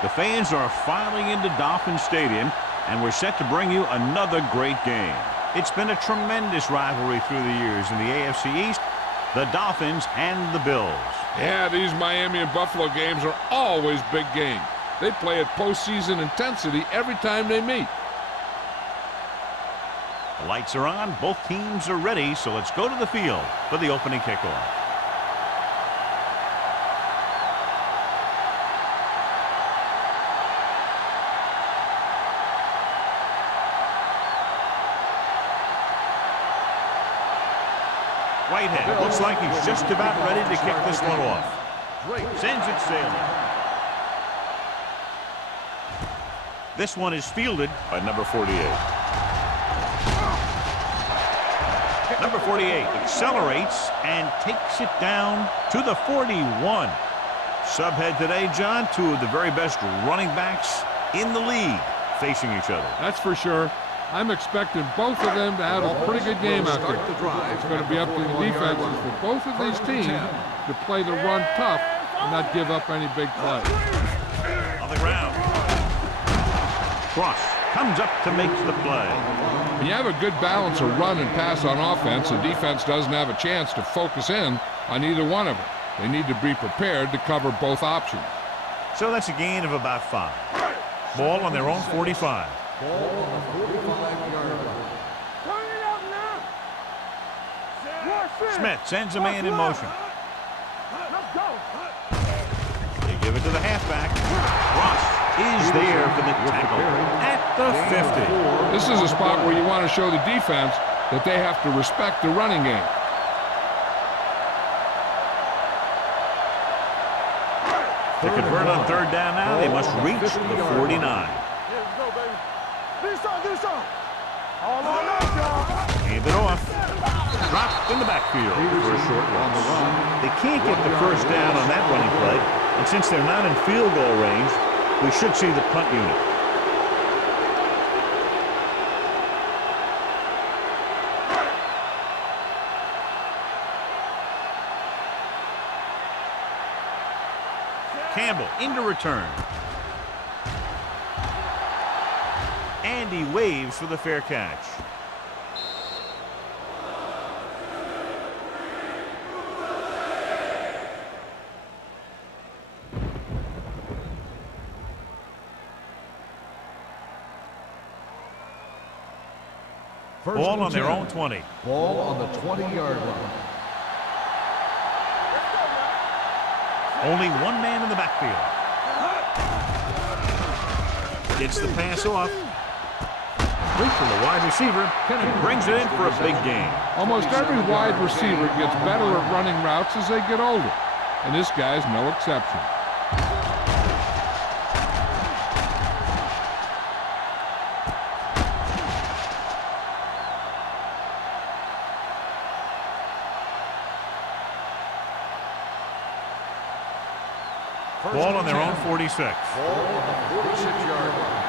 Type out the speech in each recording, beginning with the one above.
The fans are filing into Dolphin Stadium, and we're set to bring you another great game. It's been a tremendous rivalry through the years in the AFC East, the Dolphins and the Bills. Yeah, these Miami and Buffalo games are always big games. They play at postseason intensity every time they meet. The lights are on, both teams are ready, so let's go to the field for the opening kickoff. Whitehead looks like he's just about ready to kick this one off. Sends it sailing. This one is fielded by number 48. Number 48 accelerates and takes it down to the 41. Subhead today, John, two of the very best running backs in the league facing each other. That's for sure. I'm expecting both of them to have a pretty good game out there. It's going to be up to the defenses for both of these teams to play the run tough and not give up any big plays. On the ground. Cross comes up to make the play. When you have a good balance of run and pass on offense, the defense doesn't have a chance to focus in on either one of them. They need to be prepared to cover both options. So that's a gain of about 5. Ball on their own 45. Ball on the 45-yard line. Smith sends a man in motion. They give it to the halfback. Ross is there for the tackle at the 50. This is a spot where you want to show the defense that they have to respect the running game. To convert on third down now, they must reach the 49. Hand it off. Dropped in the backfield for a short run. They can't get the first down on that running play, and since they're not in field goal range, we should see the punt unit. Campbell into return. And he waves for the fair catch. Ball on their own 20. Ball on the 20-yard line. Only one man in the backfield. Gets the pass off. Complete from the wide receiver. And brings it in for a big gain. Almost every wide receiver gets better at running routes as they get older, and this guy's no exception. Ball on their own 46. Ball on the 46-yard line.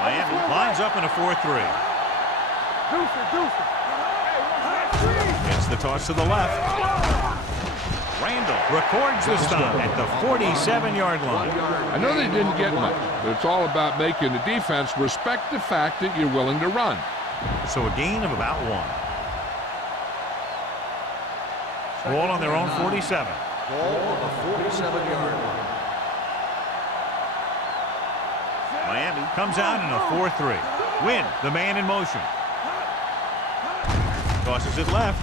Miami lines up in a 4-3. Gets the toss to the left. Randall records the stop at the 47-yard line. I know they didn't get much, but it's all about making the defense respect the fact that you're willing to run. So a gain of about 1. Ball on their own 47. Ball on the 47-yard line. Miami comes out in a 4-3. Win, the man in motion. Tosses it left.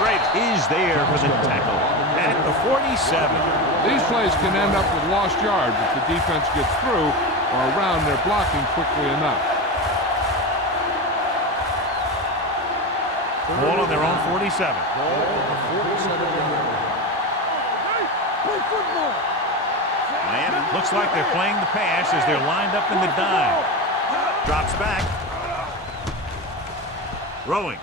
Schrader is there for the tackle at the 47. These plays can end up with lost yards if the defense gets through or around their blocking quickly enough. Ball on their own 47. Ball on the 47-yard line. Miami looks like they're playing the pass as they're lined up in the dime. Drops back. Rowing.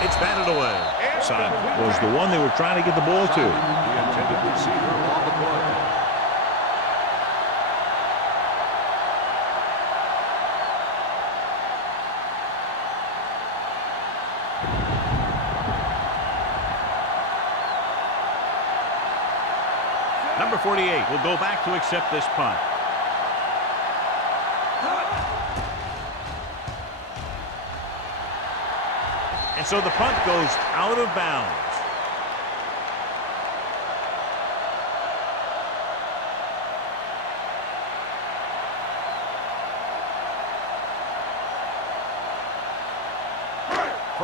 It's batted away. Simon was the one they were trying to get the ball to. The intended receiver on the play. Number 48 will go back to accept this punt. And so the punt goes out of bounds.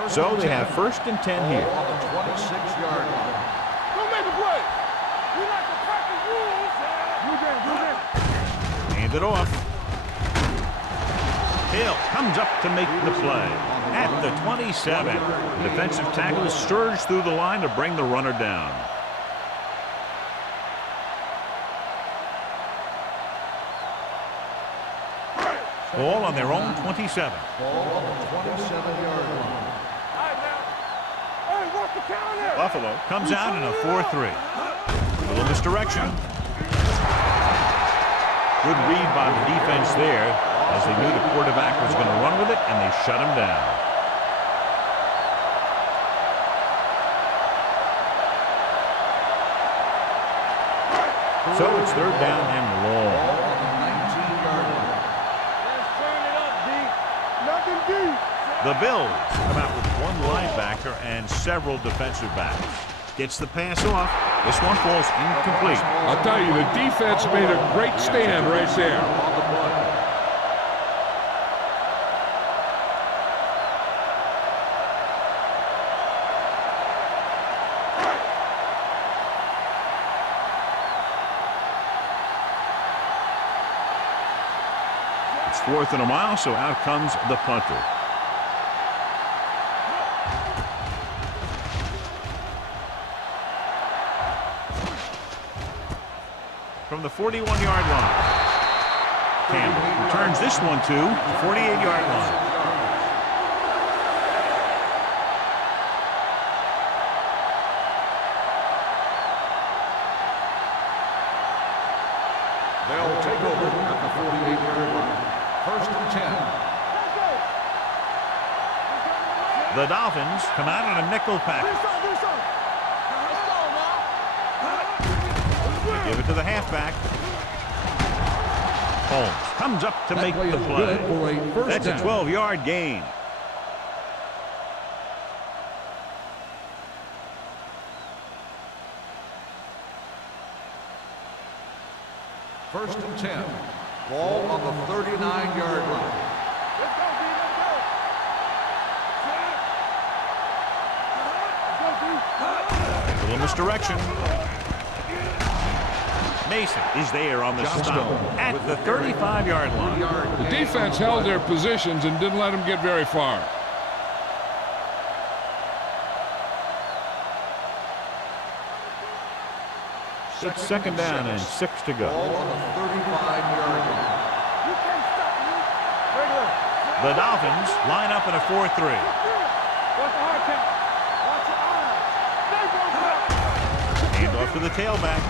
So they have 1st and 10 here. On the 26-yard line. Don't make a play. We like to practice rules. Hand it off. Hill comes up to make the play at the 27. The defensive tackle is surged through the line to bring the runner down. Ball on their own 27. Ball on the 27-yard line. Buffalo comes out in a 4-3. A little misdirection. Good read by the defense there, as they knew the quarterback was going to run with it, and they shut him down. So it's 3rd down and long. Ball on the 19-yard line. Let's turn it up, D. Nothing deep. The Bills come out with 1 linebacker and several defensive backs. Gets the pass off. This one falls incomplete. I'll tell you, the defense made a great stand right there. On the play. It's 4th and a mile, so out comes the punter. From the 41-yard line. Campbell returns this one to the 48-yard line. They'll take over at the 48-yard line. 1st and 10. The Dolphins come out on a nickel package. Give it to the halfback. Holmes comes up to make the play. That's a 12-yard gain. First and 10. Ball on the 39-yard line. Let's go, D. Let's go. A little misdirection. Mason is there on the stop at the 35-yard line. The defense held their positions and didn't let them get very far. It's 2nd down and 6 to go. Ball on the 35-yard line. You can't stop me. Regular. The Dolphins line up in a 4-3. Watch the hard count. Watch your eyes. Hand off to the tailback.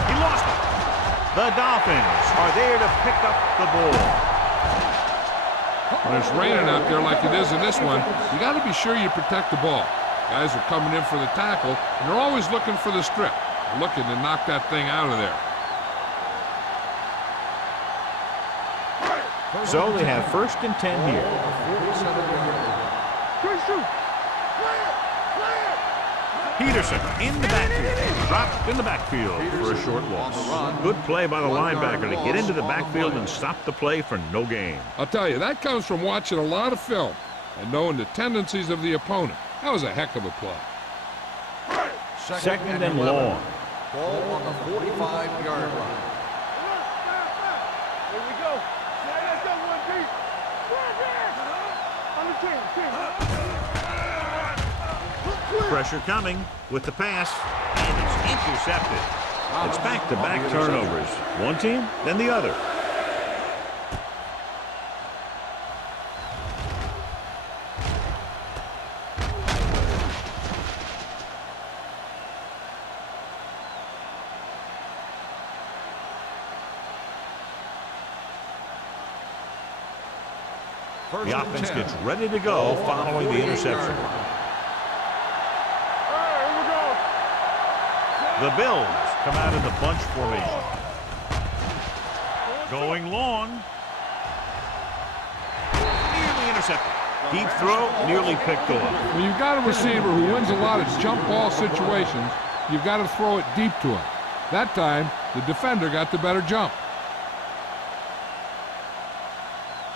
He lost it. The Dolphins are there to pick up the ball. When it's raining out there like it is in this one, you got to be sure you protect the ball. Guys are coming in for the tackle, and they're always looking for the strip, looking to knock that thing out of there. So they have 1st and 10 here. 47-yard line. Good shoot. Peterson in the backfield. Dropped in the backfield for a short loss. Good play by the linebacker to get into the backfield and stop the play for no gain. I'll tell you, that comes from watching a lot of film and knowing the tendencies of the opponent. That was a heck of a play. 2nd and long. Ball on the 45-yard line. Here we go. Let's go, 1 deep. On the 10. Pressure coming with the pass, and it's intercepted. It's back-to-back turnovers. One team, then the other. The offense gets ready to go following the interception. The Bills come out in the bunch formation. Going long. Nearly intercepted. Deep throw, nearly picked off. When you've got a receiver who wins a lot of jump ball situations, you've got to throw it deep to him. That time, the defender got the better jump.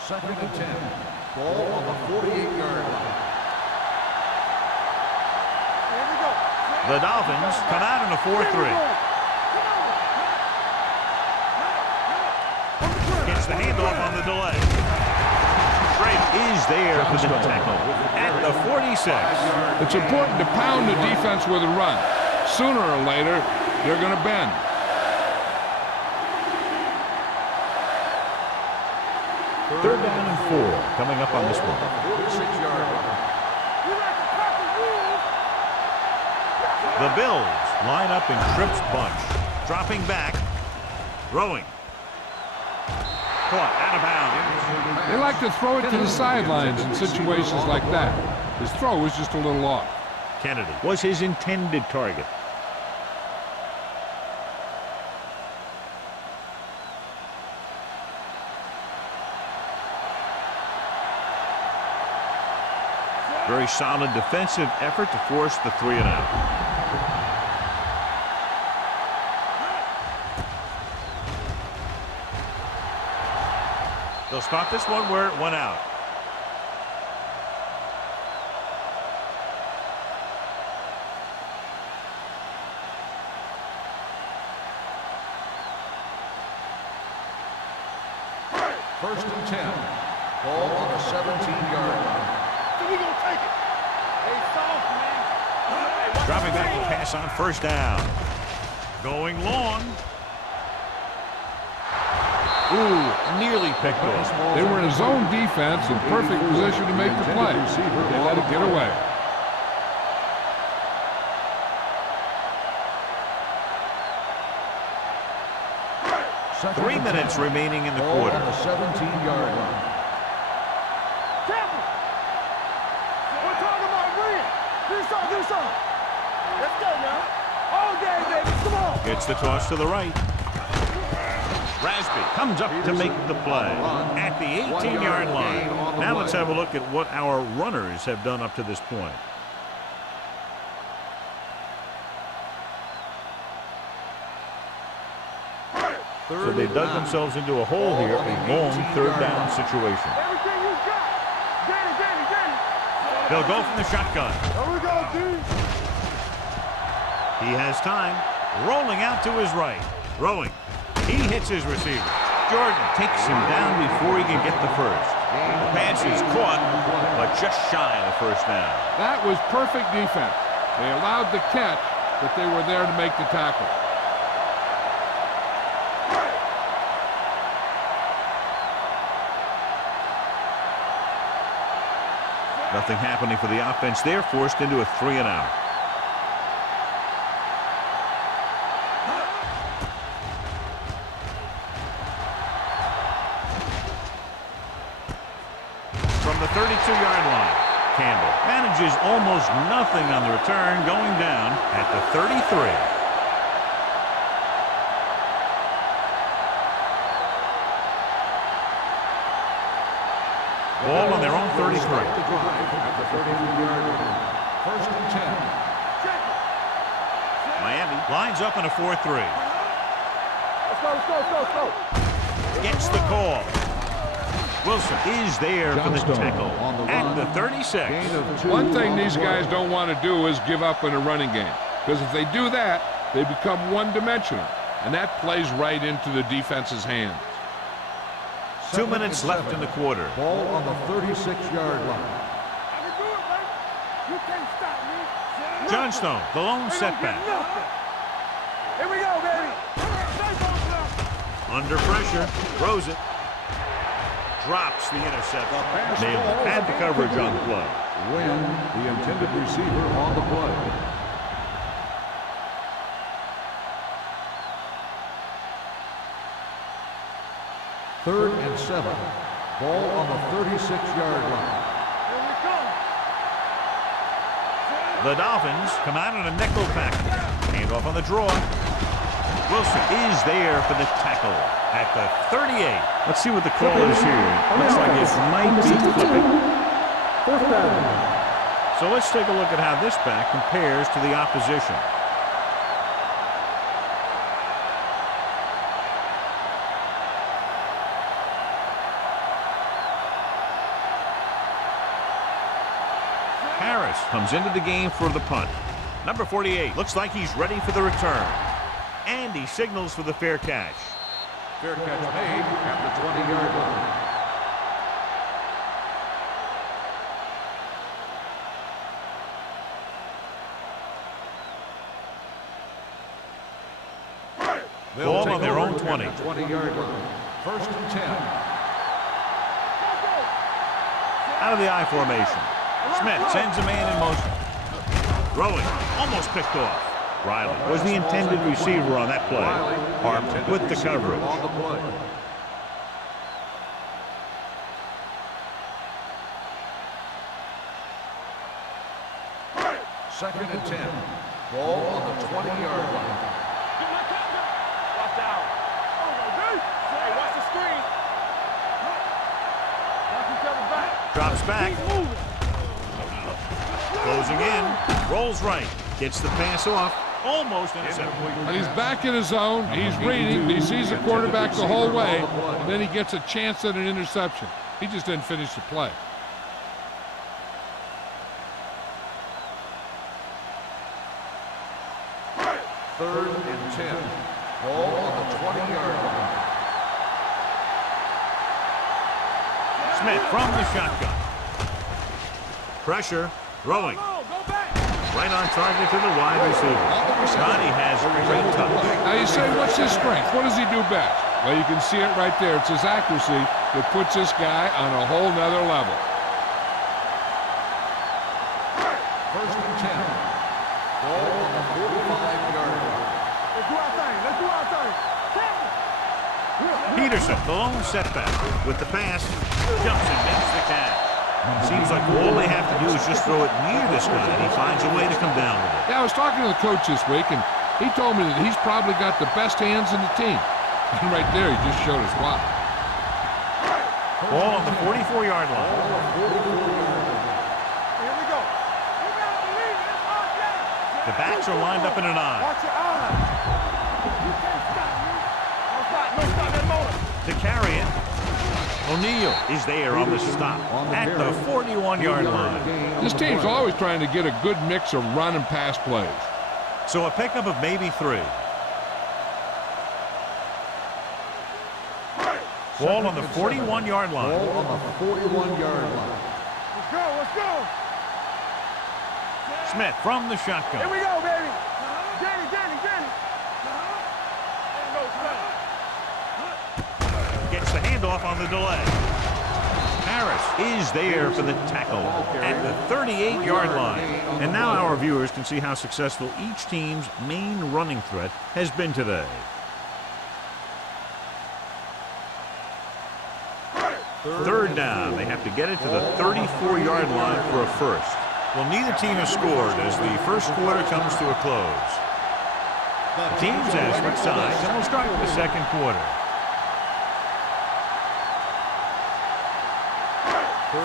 2nd and 10. Ball on the 48-yard line. The Dolphins come out in a 4-3. Gets the handoff on the delay. Is there for the tackle at the 46. It's important to pound the defense with a run. Sooner or later, they're going to bend. Third down and 4 coming up on this one. 46-yard line. The Bills line up in Tripp's bunch. Dropping back. Throwing. Caught out of bounds. They like to throw it to the sidelines in situations like that. His throw was just a little off. Kennedy was his intended target. Very solid defensive effort to force the 3 and out. They'll stop this one where it went out. First and 10. Ball on the 17-yard line. We gonna take it. Hey, soft, man. Dropping back to pass on first down. Going long. Ooh, nearly picked off. They were in a zone defense in perfect position to make the play. They let it get away. Second 3 and minutes 10. remaining in the Ball quarter. on the 17-yard line. Careful. We're talking about win. Do something. Let's go now. All day, baby. Come on. Gets the toss to the right. Rasby comes up to make the play at the 18-yard line. Now let's have a look at what our runners have done up to this point. So they dug themselves into a hole here, a long third down situation. Everything you got. Danny. They'll go from the shotgun. There we go, dude. He has time. Rolling out to his right. Throwing. He hits his receiver. Jordan takes him down before he can get the first. The pass is caught, but just shy of the first down. That was perfect defense. They allowed the catch, but they were there to make the tackle. Nothing happening for the offense there, forced into a 3 and out. From the 32-yard line, Campbell manages almost nothing on the return, going down at the 33. Ball on their own 33. The drive at the 33-yard line. First and 10. Miami lines up in a 4-3. Let's go. Gets the call. Wilson is there for the tackle at the 36. One thing these guys don't want to do is give up in a running game, because if they do that, they become one-dimensional, and that plays right into the defense's hands. 2 minutes left in the quarter. Ball on the 36-yard line. You can't stop me. Johnstone, the lone setback. Here we go, baby. Under pressure, throws it. Drops the interception. Had the coverage on the play. Win the intended receiver on the play. Third and 7. Ball on the 36-yard line. Here we come. The Dolphins come out in a nickel package. Hand off on the draw. Wilson is there for the tackle at the 38. Let's see what the call is here. Looks like it might be flipping. First down. So let's take a look at how this back compares to the opposition. Harris comes into the game for the punt. Number 48 looks like he's ready for the return. And he signals for the fair catch. Fair catch made at the 20-yard line. Ball on their own 20. 20-yard line. First and 10. Out of the I formation. Smith sends a man in motion. Throwing, almost picked off. Riley was the intended receiver on that play. Harp with the coverage. On the play. Second and 10. Ball on the 20-yard line. Watch out. Hey, watch the screen. Watch each other back. Drops back. Keep moving. Closing in. Rolls right. Gets the pass off. Almost intercepted. And he's back in his zone. He's reading. He sees the quarterback the whole way. And then he gets a chance at an interception. He just didn't finish the play. Third and 10. Ball on the 20-yard line. Smith from the shotgun. Pressure. Throwing. Right on target to the wide receiver. Scotty has a great touch. Now you say, what's his strength? What does he do best? Well, you can see it right there. It's his accuracy that puts this guy on a whole nother level. First and 10. Ball on the 45-yard line. Let's do our thing. Let's do our thing. Peterson, the lone setback. With the pass, jumps and makes the catch. Seems like all they have to do is just throw it near this guy, and he finds a way to come down with it. Yeah, I was talking to the coach this week, and he told me that he's probably got the best hands in the team. And right there, he just showed us why. Ball on the 44-yard line. Here we go. You gotta believe it. It's our game. The backs are lined up in an I. Watch your eyes. You can't stop me. Don't stop that motor. To carry it, O'Neal is there on the stop at the 41-yard line. This team's always trying to get a good mix of run and pass plays. So a pickup of maybe 3. Ball on the 41-yard line. Ball on the 41-yard line. Let's go. Let's go. Smith from the Here shotgun. we go, baby. Danny. No sweat. Gets the handoff on the delay. Harris is there for the tackle at the 38-yard line. And now our viewers can see how successful each team's main running threat has been today. Third down. They have to get it to the 34-yard line for a first. Well, neither team has scored as the first quarter comes to a close. The teams have switched sides, and we'll start the second quarter.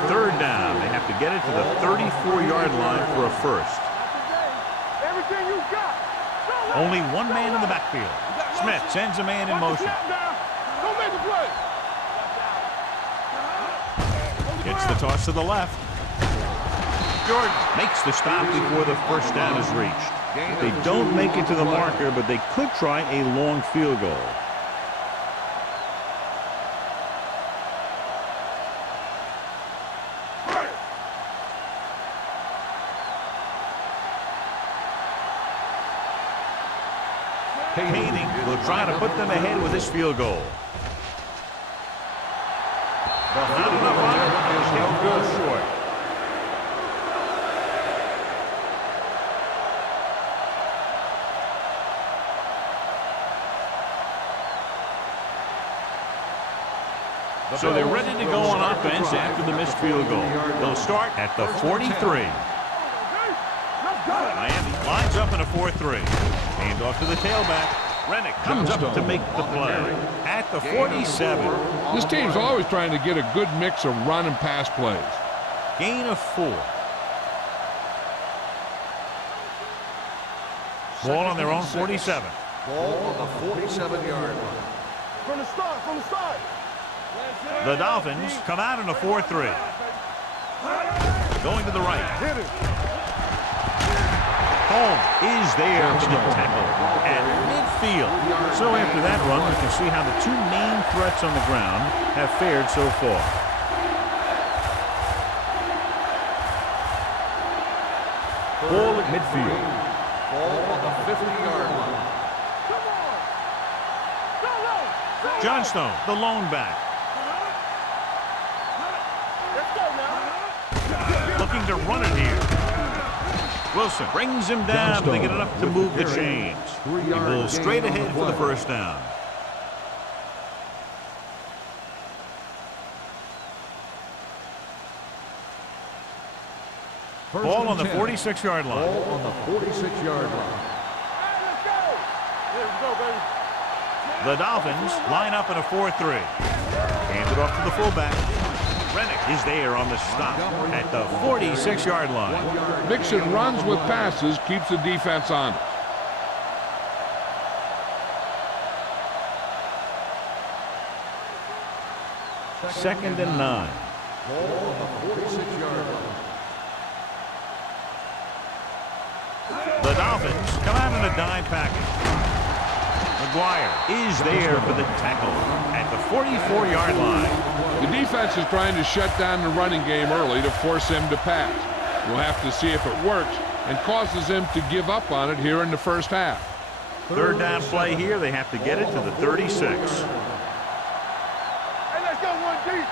Third down. They have to get it to the 34-yard line for a first. Everything you got. Only one man in the backfield. Smith sends a man in motion. Don't make a play. Gets the toss to the left. Jordan makes the stop before the first down is reached. They don't make it to the marker, but they could try a long field goal. Hayning will try to put them ahead with this field goal. Not enough on it. Kick goes short. So they're ready to go on offense after the missed field goal. They'll start at the 43. Miami lines up in a 4-3. Hand off to the tailback. Rennick comes up to make the play at the 47. This team's always trying to get a good mix of run and pass plays. Gain of 4. Ball on their own 47. Ball on the 47-yard line. From the start, from the start. The Dolphins come out in a 4-3. Going to the right. Hit it. Holmes is there for the tackle at midfield. So after that run, we can see how the two main threats on the ground have fared so far. Ball at midfield. Ball on the 50-yard line. Johnstone, the lone back. Let's go now. Looking to run it here. Wilson brings him down, but they get enough to move the chains. He pulls straight ahead for the first down. Ball on the 46-yard line. Ball on the 46-yard line. Let's go. Here we go, baby. The Dolphins line up in a 4-3. Hands it off to the fullback. Rennick is there on the stop at the 46-yard line. Mixing runs with passes keeps the defense honest. Second and 9. Ball on the 46-yard line. The Dolphins come out in a dime package. McGuire is there for the tackle at the 44-yard line. The defense is trying to shut down the running game early to force him to pass. We'll have to see if it works and causes him to give up on it here in the first half. Third down play here. They have to get it to the 36. Hey, let's go one deep.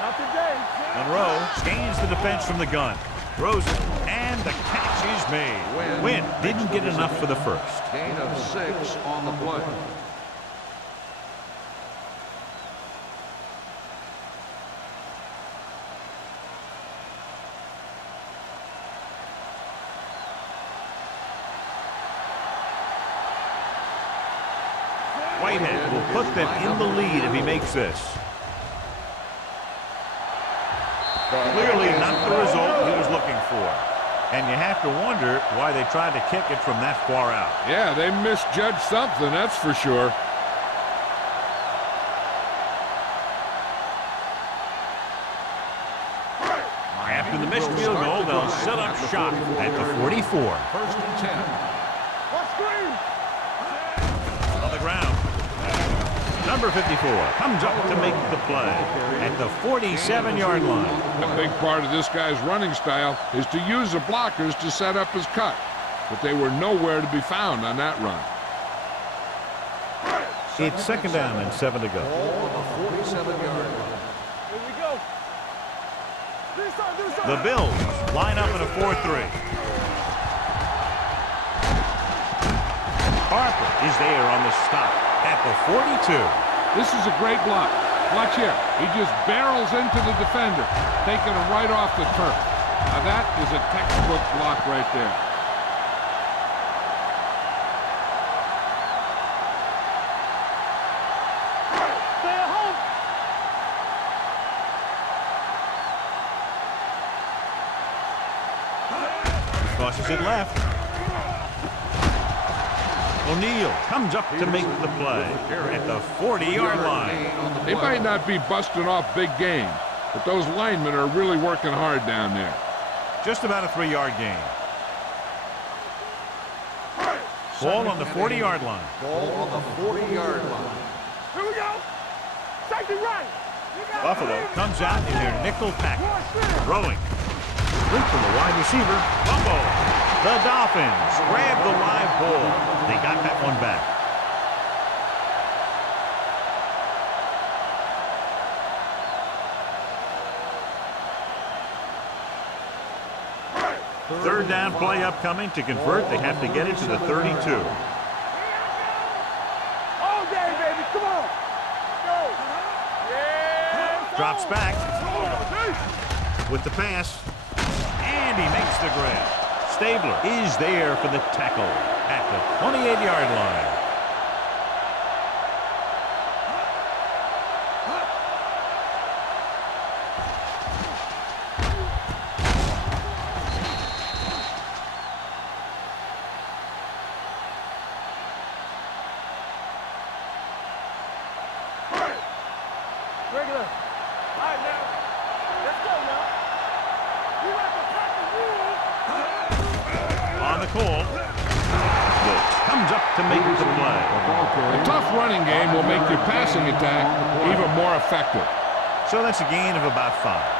Not today. Monroe scans the defense from the gun. Throws it, and the catch is made. Wynn didn't get enough for the first. Gain of 6 on the play. Whitehead will put them in the lead if he makes this. Clearly not the result he was looking for. And you have to wonder why they tried to kick it from that far out. Yeah, they misjudged something, that's for sure. After the missed field goal, they'll set up shop at the 44. First and 10. What screen? On the ground. Number 54 comes up to make the play at the 47-yard line. A big part of this guy's running style is to use the blockers to set up his cut, but they were nowhere to be found on that run. It's second down and 7 to go. Ball on the 47-yard line. Here we go. Do something. The Bills line up in a 4-3. Harper is there on the stop at the 42. This is a great block. Watch here. He just barrels into the defender, taking him right off the turf. Now that is a textbook block right there. Stay at home. Crosses it left. O'Neal comes up to make the play at the 40-yard line. They might not be busting off big gain, but those linemen are really working hard down there. Just about a 3-yard gain. Ball on the 40-yard line. Ball on the 40-yard line. Here we go. Safety right. Buffalo comes out in their nickel package. Throwing. Loop from the wide receiver. Fumble. The Dolphins grab the live ball. They got that one back. Third down play upcoming. To convert, they have to get it to the 32. All day, baby. Come on. Go. Yeah. Drops back with the pass. And he makes the grab. Stabler is there for the tackle at the 28-yard line. call. Wilkes comes up to make the play. A tough running game will make your passing attack even more effective. So that's a gain of about 5.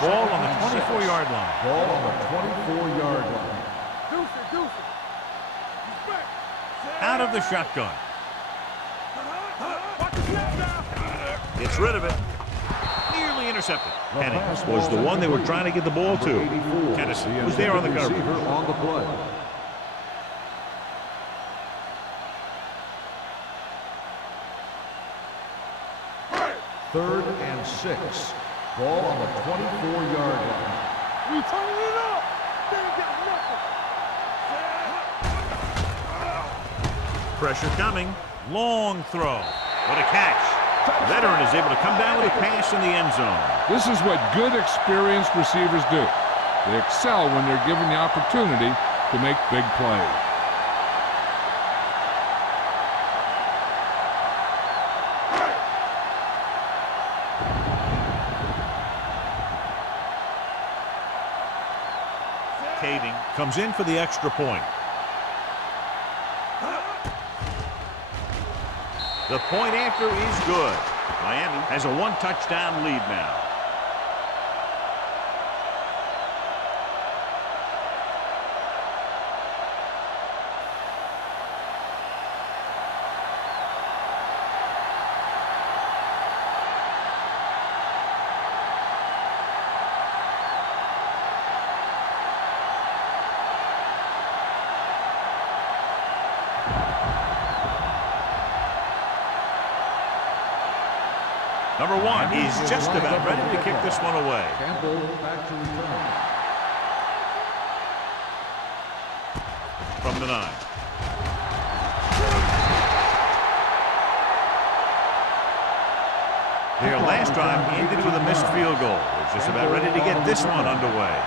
Ball on the 24-yard line. Ball on the 24-yard line. Out of the shotgun. Gets rid of it. Nearly intercepted. Penning was the one they were trying to get the ball to. Tennessee was there on the coverage. On the play. Third and 6. Ball on the 24-yard line. We turning it up. They ain't got nothing. Pressure coming. Long throw. What a catch. Veteran is able to come down with a pass in the end zone. This is what good, experienced receivers do. They excel when they're given the opportunity to make big plays. Caving comes in for the extra point. The point after is good. Miami has a 1-touchdown lead now. Number 1 is just about ready to kick this one away. Campbell back to return. From the 9. Their last drive ended with a missed field goal. They're just about ready to get this one underway.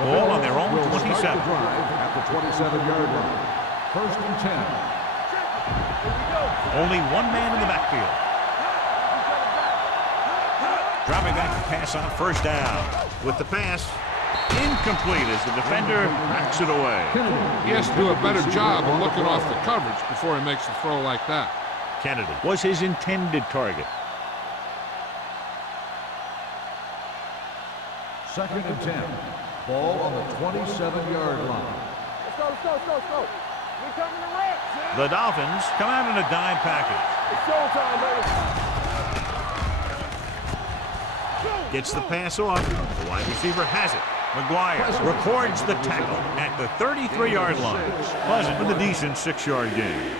Ball on their own 27. At the 27-yard line. First and 10. Only one man in the backfield. Dropping back to pass on first down. With the pass, incomplete as the defender knocks it away. He has to do a better job of looking off the coverage before he makes a throw like that. Kennedy was his intended target. Second and 10. Ball on the 27-yard line. Let's go. We coming to rest. The Dolphins come out in a dime package. It's showtime, baby. Gets the pass off. The wide receiver has it. McGuire records the tackle at the 33-yard line. Pleasant with a decent 6-yard gain.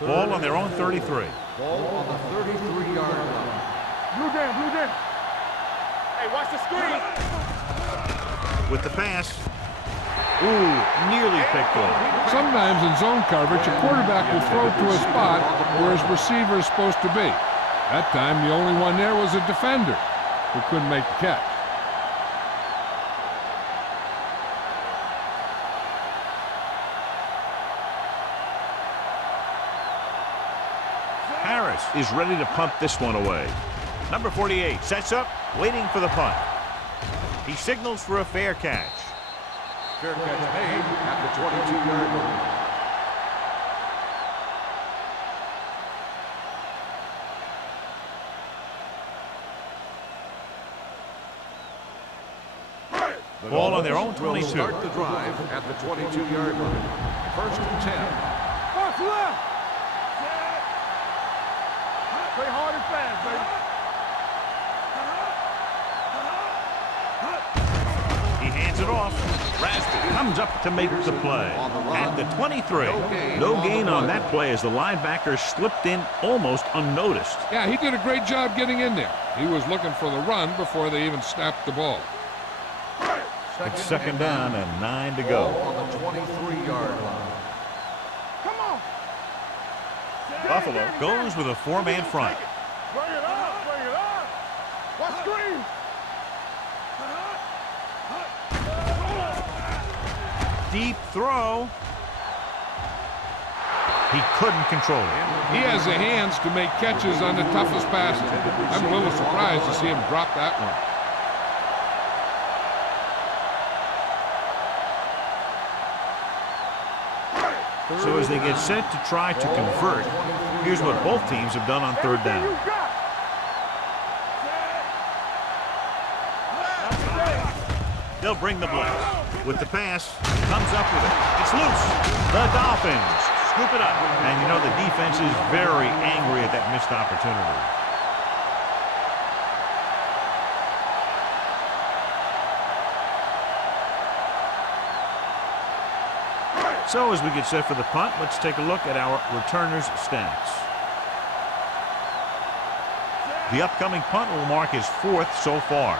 Ball on their own 33. Ball on the 33-yard line. Blue down. Hey, watch the screen. With the pass. Ooh, nearly picked off. Sometimes in zone coverage, a quarterback will throw to a spot where his receiver is supposed to be. That time, the only one there was a defender who couldn't make the catch. Harris is ready to punt this one away. Number 48 sets up, waiting for the punt. He signals for a fair catch. Fair catch made at the 22-yard line. Ball on their own 22. Start the drive at the 22-yard line. First and 10. Box left. Play hard and fast, baby. He hands it off. Rasty comes up to make the play. At the 23. No gain on that play as the linebacker slipped in almost unnoticed. Yeah, he did a great job getting in there. He was looking for the run before they even snapped the ball. It's second down and 9 to go. On the 23-yard line. Come on. Buffalo goes with a 4-man front. Bring it up. Watch screen. Deep throw. He couldn't control it. He has the hands to make catches on the toughest passes. I'm a little surprised to see him drop that one. So as they get set to try to convert, here's what both teams have done on third down. They'll bring the blitz. With the pass, comes up with it. It's loose. The Dolphins scoop it up. And you know the defense is very angry at that missed opportunity. So as we get set for the punt, let's take a look at our returners' stats. The upcoming punt will mark his 4th so far.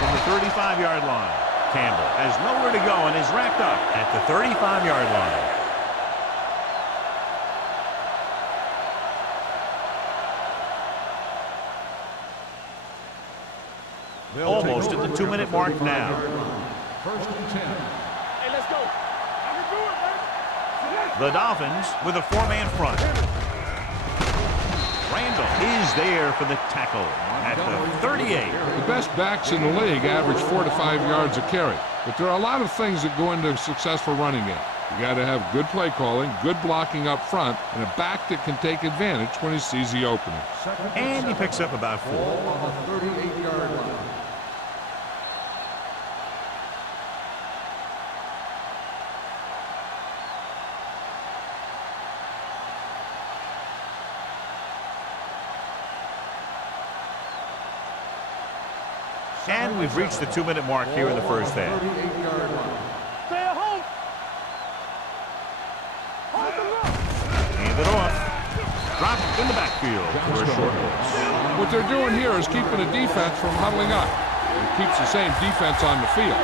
From the 35-yard line, Campbell has nowhere to go and is wrapped up at the 35-yard line. Almost at the 2-minute mark now. First and 10. Hey, let's go. I can do it, man. The Dolphins with a 4-man front. Randall is there for the tackle at the 38. The best backs in the league average 4 to 5 yards a carry. But there are a lot of things that go into a successful running game. You got to have good play calling, good blocking up front, and a back that can take advantage when he sees the opening. And he picks up about 4. Ball on the 38-yard line. And we've reached the 2-minute mark here in the first half. 38-yard line. Stay at home. Hold them up. Hand it off. Dropped in the backfield for a short loss. What they're doing here is keeping the defense from huddling up. It keeps the same defense on the field.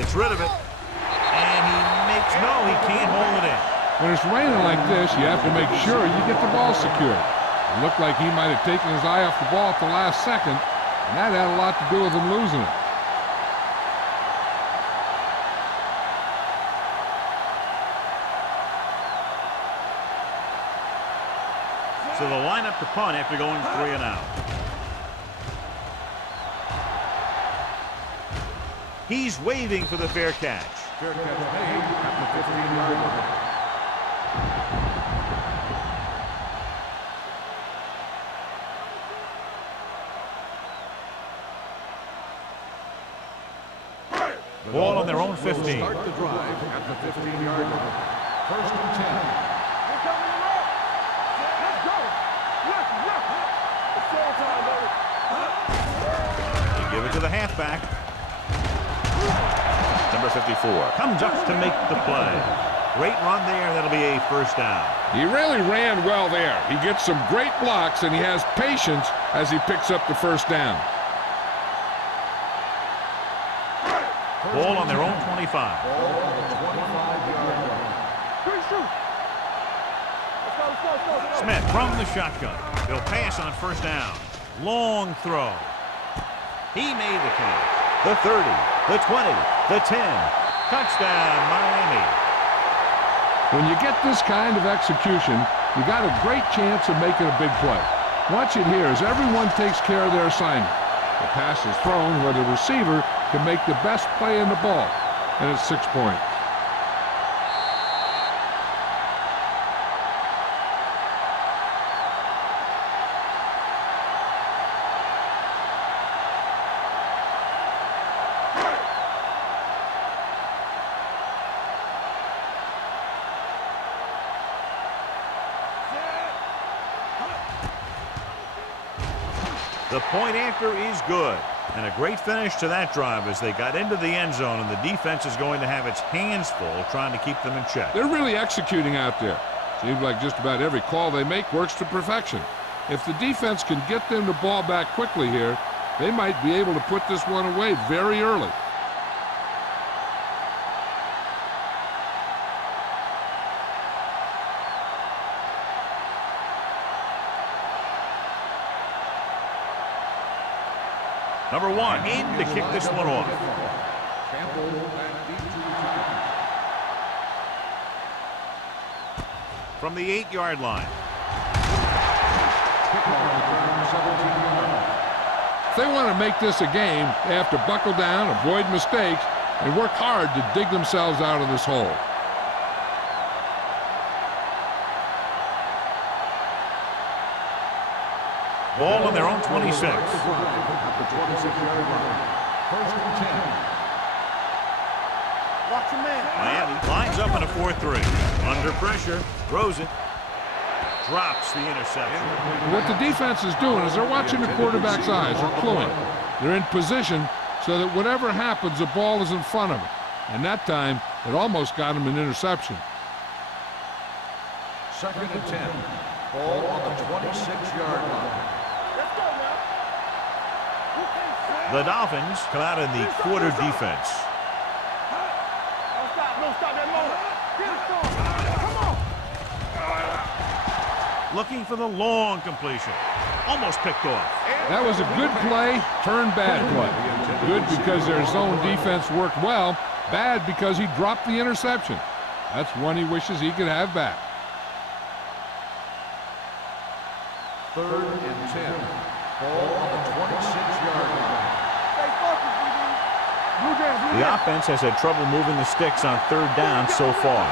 Gets rid of it. And he can't hold it in. When it's raining like this, you have to make sure you get the ball secured. It looked like he might have taken his eye off the ball at the last second, and that had a lot to do with him losing it. So they'll line up to punt after going 3 and out. He's waving for the fair catch. Fair catch made at the 15-yard line. Ball on their own 15. Start the drive at the 15-yard line. First and 10. We're coming around. Let's go. Left. It's show time, baby. They give it to the halfback. Number 54 comes up to make the play. Great run there. That'll be a first down. He really ran well there. He gets some great blocks, and he has patience as he picks up the first down. Ball on their own 25. Ball on the 25-yard line. Quick shoot. Let's go. Smith from the shotgun. He'll pass on first down. Long throw. He made the catch. The 30, the 20, the 10. Touchdown, Miami. When you get this kind of execution, you got a great chance of making a big play. Watch it here as everyone takes care of their assignment. The pass is thrown where the receiver can make the best play in the ball, and it's 6 points. The point after is good. And a great finish to that drive as they got into the end zone, and the defense is going to have its hands full trying to keep them in check. They're really executing out there. Seems like just about every call they make works to perfection. If the defense can get them the ball back quickly here, They might be able to put this one away very early. Number 1 in to kick this one off. From the 8-yard line. If they want to make this a game, they have to buckle down, avoid mistakes, and work hard to dig themselves out of this hole. Ball on their own 26. Watch your man. Miami lines up in a 4-3. Under pressure, throws it, drops the interception. What the defense is doing is they're watching the quarterback's eyes. They're cluing. They're in position so that whatever happens, the ball is in front of them. And that time, it almost got him an interception. 2nd and 10. Ball on the 26-yard line. Let's go now. The Dolphins come out in the quarter defense. Don't stop that moment. Get it going. Come on. Looking for the long completion. Almost picked off. That was a good play, turned bad play. Good because their zone defense worked well. Bad because he dropped the interception. That's one he wishes he could have back. 3rd and 10. Ball on the 26-yard line. Stay focused, BD. Blue Jays, The offense has had trouble moving the sticks on 3rd down so far.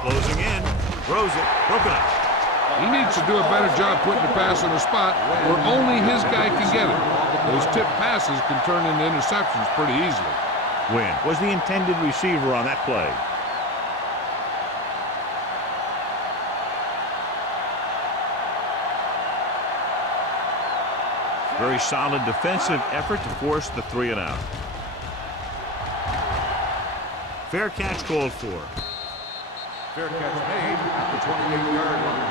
Closing in, throws it, broken up. He needs to do a better job putting the pass in a spot where only his guy can get it. Those tip passes can turn into interceptions pretty easily. Wynn was the intended receiver on that play. Very solid defensive effort to force the 3-and-out. Fair catch called for. Fair catch made at the 28-yard line.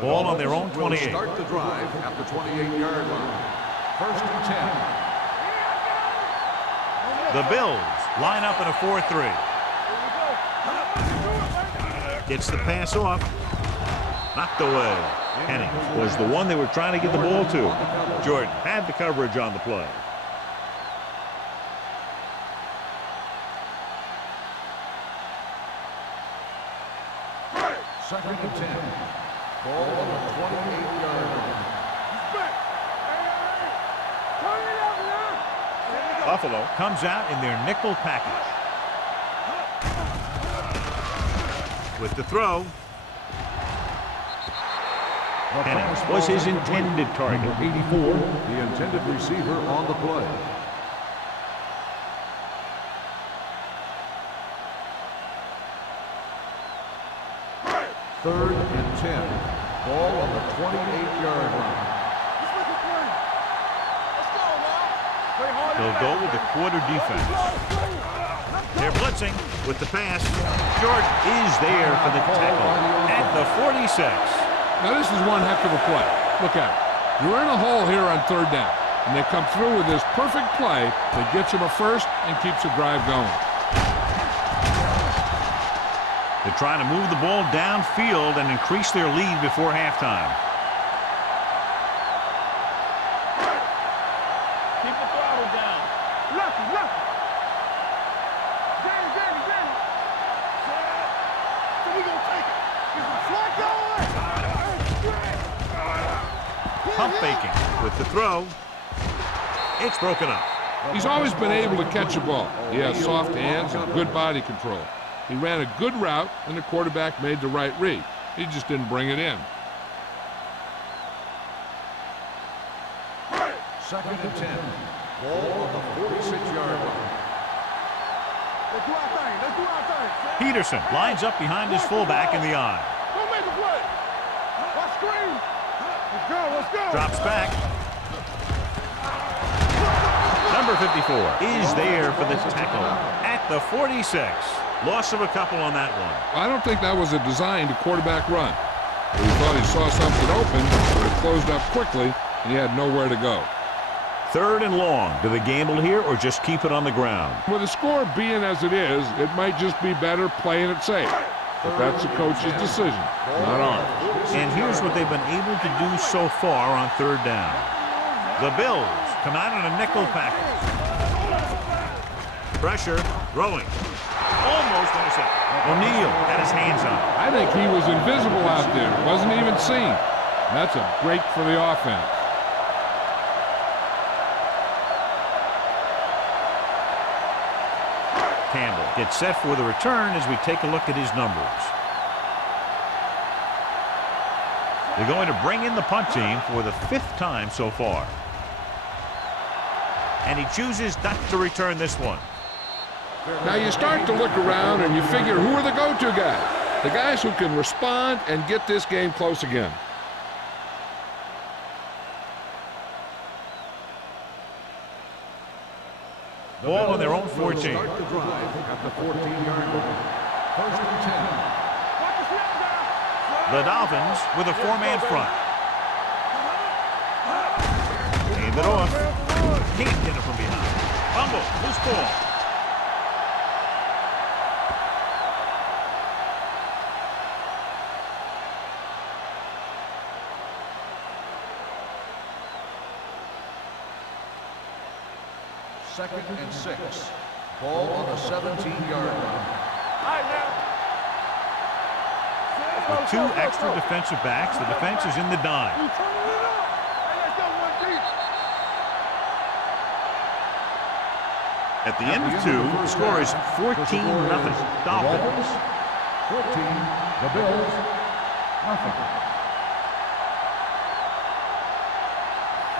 Ball on their own Will 28. start the drive at the 28-yard line. 1st and 10. The Bills line up in a 4-3. Gets the pass off. Knocked away. Henning was the one they were trying to get the ball to. Jordan had the coverage on the play. Second and 10. Ball on the 28-yard line. Buffalo comes out in their nickel package. With the throw. Henning was his intended target. 84, the intended receiver on the play. Third and 10. Ball on the 28-yard line. They'll go with the quarter defense. They're blitzing with the pass. Jordan is there for the tackle at the 46. Now this is one heck of a play. Look at it. You're in a hole here on 3rd down, and they come through with this perfect play that gets them a first and keeps the drive going. They're trying to move the ball downfield and increase their lead before halftime. Keep the throttle down. Lucky. Danny. So we gonna take it. Is the flag going? Pump faking with the throw. It's broken up. He's always been able to catch a ball. He has soft hands and good body control. He ran a good route, and the quarterback made the right read. He just didn't bring it in. 2nd and 10. Ball on the 46-yard line. Let's do our thing. Peterson lines up behind his fullback in the eye. Don't make a play. Watch screen. Let's go. Drops back. Number 54 is there for the tackle at the 46. Loss of a couple on that one. I don't think that was a designed quarterback run. He thought he saw something open, but it closed up quickly, and he had nowhere to go. 3rd and long. Do they gamble here or just keep it on the ground? With the score being as it is, it might just be better playing it safe. But that's the coach's decision, not ours. And here's what they've been able to do so far on 3rd down. The Bills come out in a nickel package. Pressure, throwing. Almost intercepted. O'Neal had his hands on it. I think he was invisible out there. Wasn't even seen. That's a break for the offense. Campbell gets set for the return as we take a look at his numbers. They're going to bring in the punt team for the 5th time so far. And he chooses not to return this one. Now you start to look around and you figure, who are the go-to guys? The guys who can respond and get this game close again. Ball on their own 14. Start the drive at the 14-yard line. 1st and 10. The Dolphins with a 4-man front. Hand it off. Can't get it from behind. Fumble. Loose ball. Second and 6. Ball on the 17-yard line. With 2 extra defensive backs, the defense is in the dime. At the end of 2, the score is 14-0. Dolphins. 14, the Bills, nothing.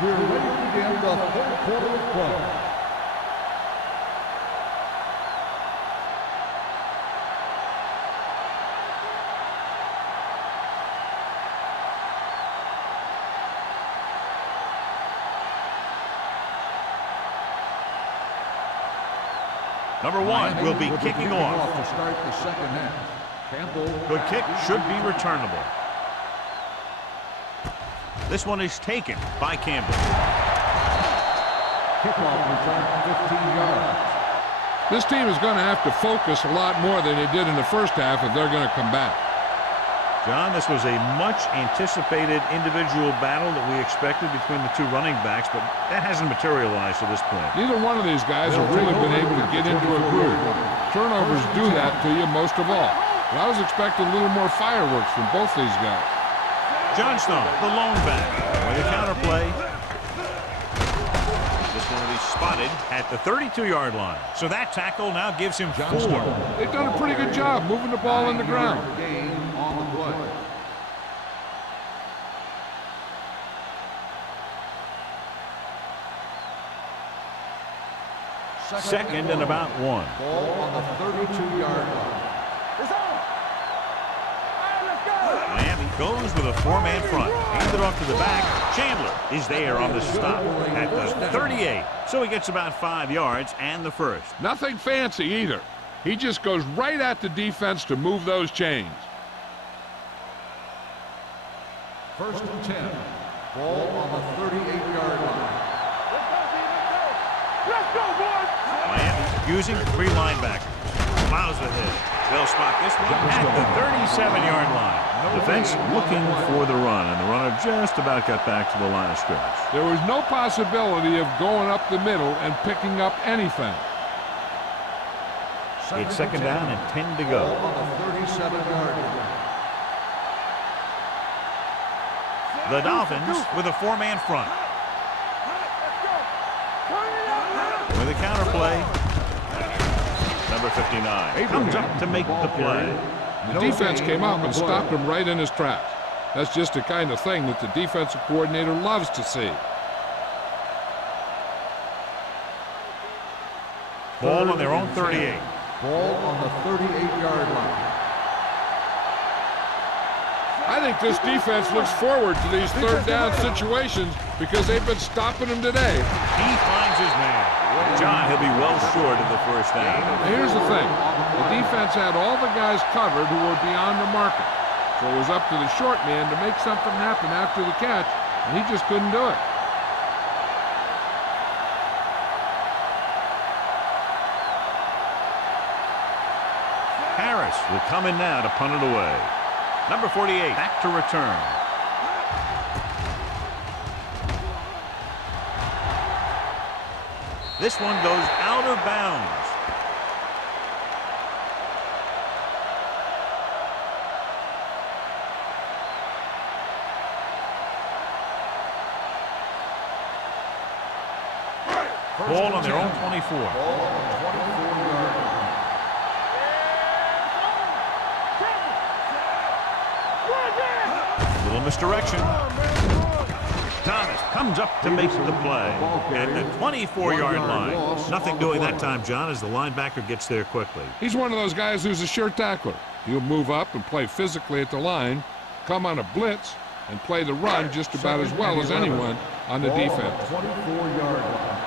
We're ready to begin the 3rd quarter of play. Number 1 will be kicking off. To start the second half. Campbell. Good kick should be returnable. This one is taken by Campbell. Kickoff return 15 yards. This team is going to have to focus a lot more than they did in the first half if they're going to come back. John, this was a much-anticipated individual battle that we expected between the 2 running backs, but that hasn't materialized to this point. Neither one of these guys have really been able to get into a groove. Turnovers do that to you most of all. But I was expecting a little more fireworks from both these guys. Johnstone, the lone back, with a counterplay. This one will be spotted at the 32-yard line. So that tackle now gives him 4. They've done a pretty good job moving the ball on the ground. Gain on the play. Second and about 1. Ball on the 32-yard line. Miami goes with a 4-man front. Hands it off to the back. Chandler is there on the stop at the 38. So he gets about 5 yards and the first. Nothing fancy either. He just goes right at the defense to move those chains. 1st and 10. Ball on the 38-yard line. Let's go, boys! Miami using 3 linebackers. Plows ahead. They'll spot this one at the 37-yard line. Defense looking for the run, and the runner just about got back to the line of scrimmage. There was no possibility of going up the middle and picking up anything. It's 2nd down and 10 to go. Ball on the 37-yard line. The Dolphins with a 4-man front. With a counterplay. Number 59 comes up to make the play. The defense came up and stopped him right in his tracks. That's just the kind of thing that the defensive coordinator loves to see. Ball on their own 38. Ball on the 38-yard line. I think this defense looks forward to these third down situations because they've been stopping them today. He finds his man. John, he'll be well short of the first down. Now, here's the thing. The defense had all the guys covered who were beyond the marker. So it was up to the short man to make something happen after the catch, and he just couldn't do it. Harris will come in now to punt it away. Number 48 back to return. This one goes out of bounds. Ball on their own 24. Little misdirection. Thomas comes up to make the play at the 24-yard line. Nothing doing that time, John, as the linebacker gets there quickly. He's one of those guys who's a sure tackler. He'll move up and play physically at the line, come on a blitz, and play the run just about as well as anyone on the defense. 24-yard line.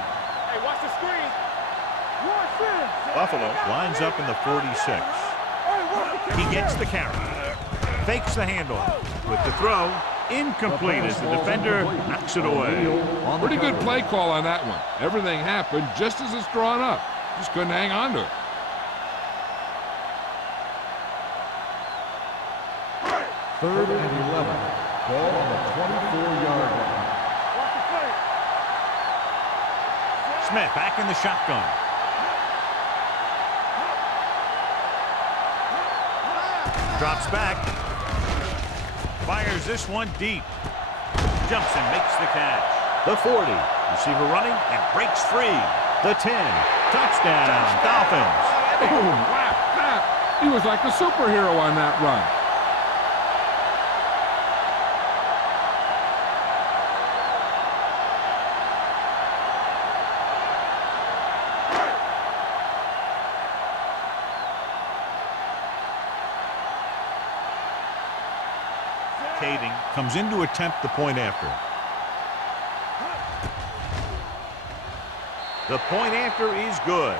Hey, watch the screen. Buffalo lines up in the 46. He gets the carry. Fakes the handoff. With the throw, incomplete as the defender knocks it away. Pretty good play call on that one. Everything happened just as it's drawn up. Just couldn't hang on to it. Third and 11. Ball on the 24-yard line. Smith back in the shotgun. Drops back. Fires this one deep. Jumps and makes the catch. The 40. Receiver running and breaks free. The 10. Touchdown, Dolphins. Boom, whap, whap. He was like a superhero on that run. Kading comes in to attempt the point after. The point after is good.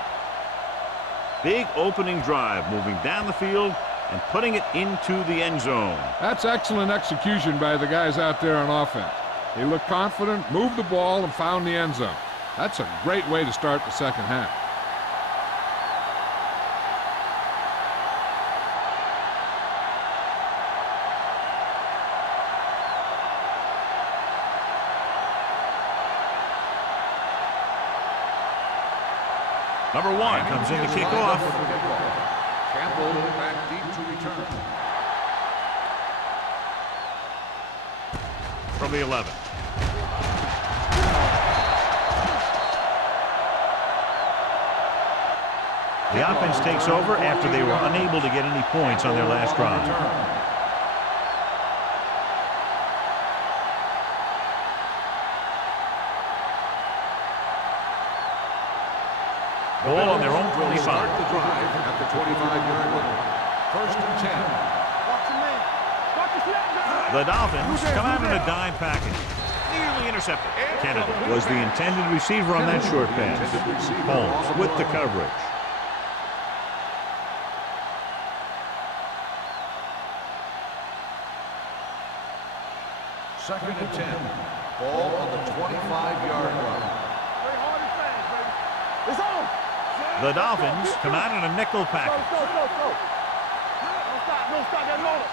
Big opening drive, moving down the field and putting it into the end zone. That's excellent execution by the guys out there on offense. They looked confident, moved the ball, and found the end zone. That's a great way to start the second half. Number 1 comes in to kick off. Campbell back deep to return. From the 11. The offense takes over after they were unable to get any points on their last drive. Ball on their own 25. Start the drive at the 25-yard line. First and 10. The Dolphins come out in a dime package. Nearly intercepted. Kennedy was the intended receiver on that short pass. Holmes with the coverage. Second and 10. Ball on the 25-yard line. It's on. The Dolphins come out in a nickel package. Go. Don't stop that motor.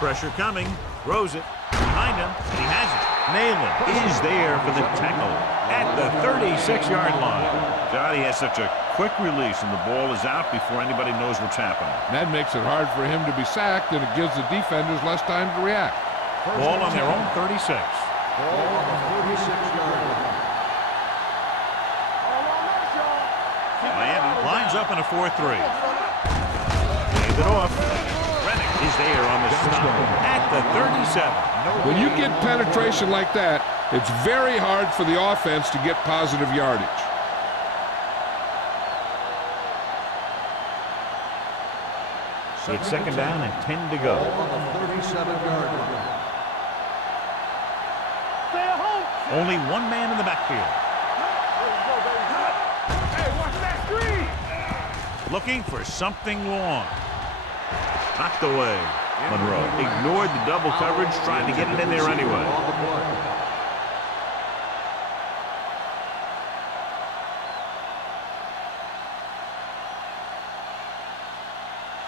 Pressure coming. Throws it. Behind him. And he has it. Nayland is there for the tackle at the 36-yard line. Johnny has such a quick release and the ball is out before anybody knows what's happening. That makes it hard for him to be sacked, and it gives the defenders less time to react. Ball on their own 36. Ball on the 36-yard line. Miami lines up in a 4-3. Hand it off. Rennick is there on the stop at the 37. When you get penetration like that, it's very hard for the offense to get positive yardage. It's second down and 10 to go. Ball on the 37-yard line. Stay at home. Only one man in the backfield. Hey, watch that screen. Looking for something long. Knocked away. Monroe ignored the double coverage, trying to get it in there anyway. On the play.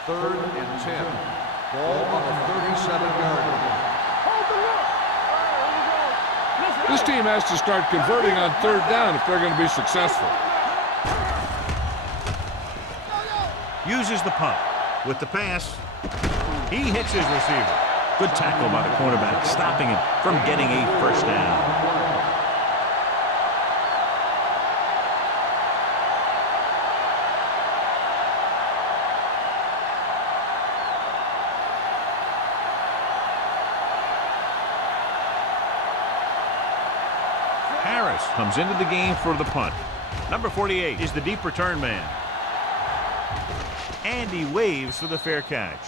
Third and 10. Ball on the 37-yard line. Hold the look. Let's go. This team has to start converting on third down if they're going to be successful. Uses the pump. With the pass, he hits his receiver. Good tackle by the cornerback, stopping him from getting a first down. Harris comes into the game for the punt. Number 48 is the deep return man. And he waves for the fair catch.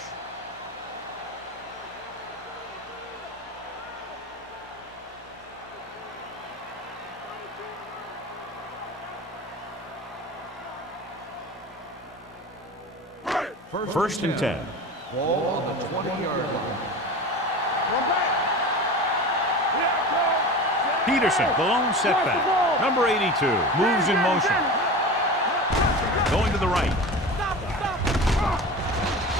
First and 10. Ball on the 20-yard line. One back. Peterson, the lone setback. Number 82 moves in motion. Going to the right.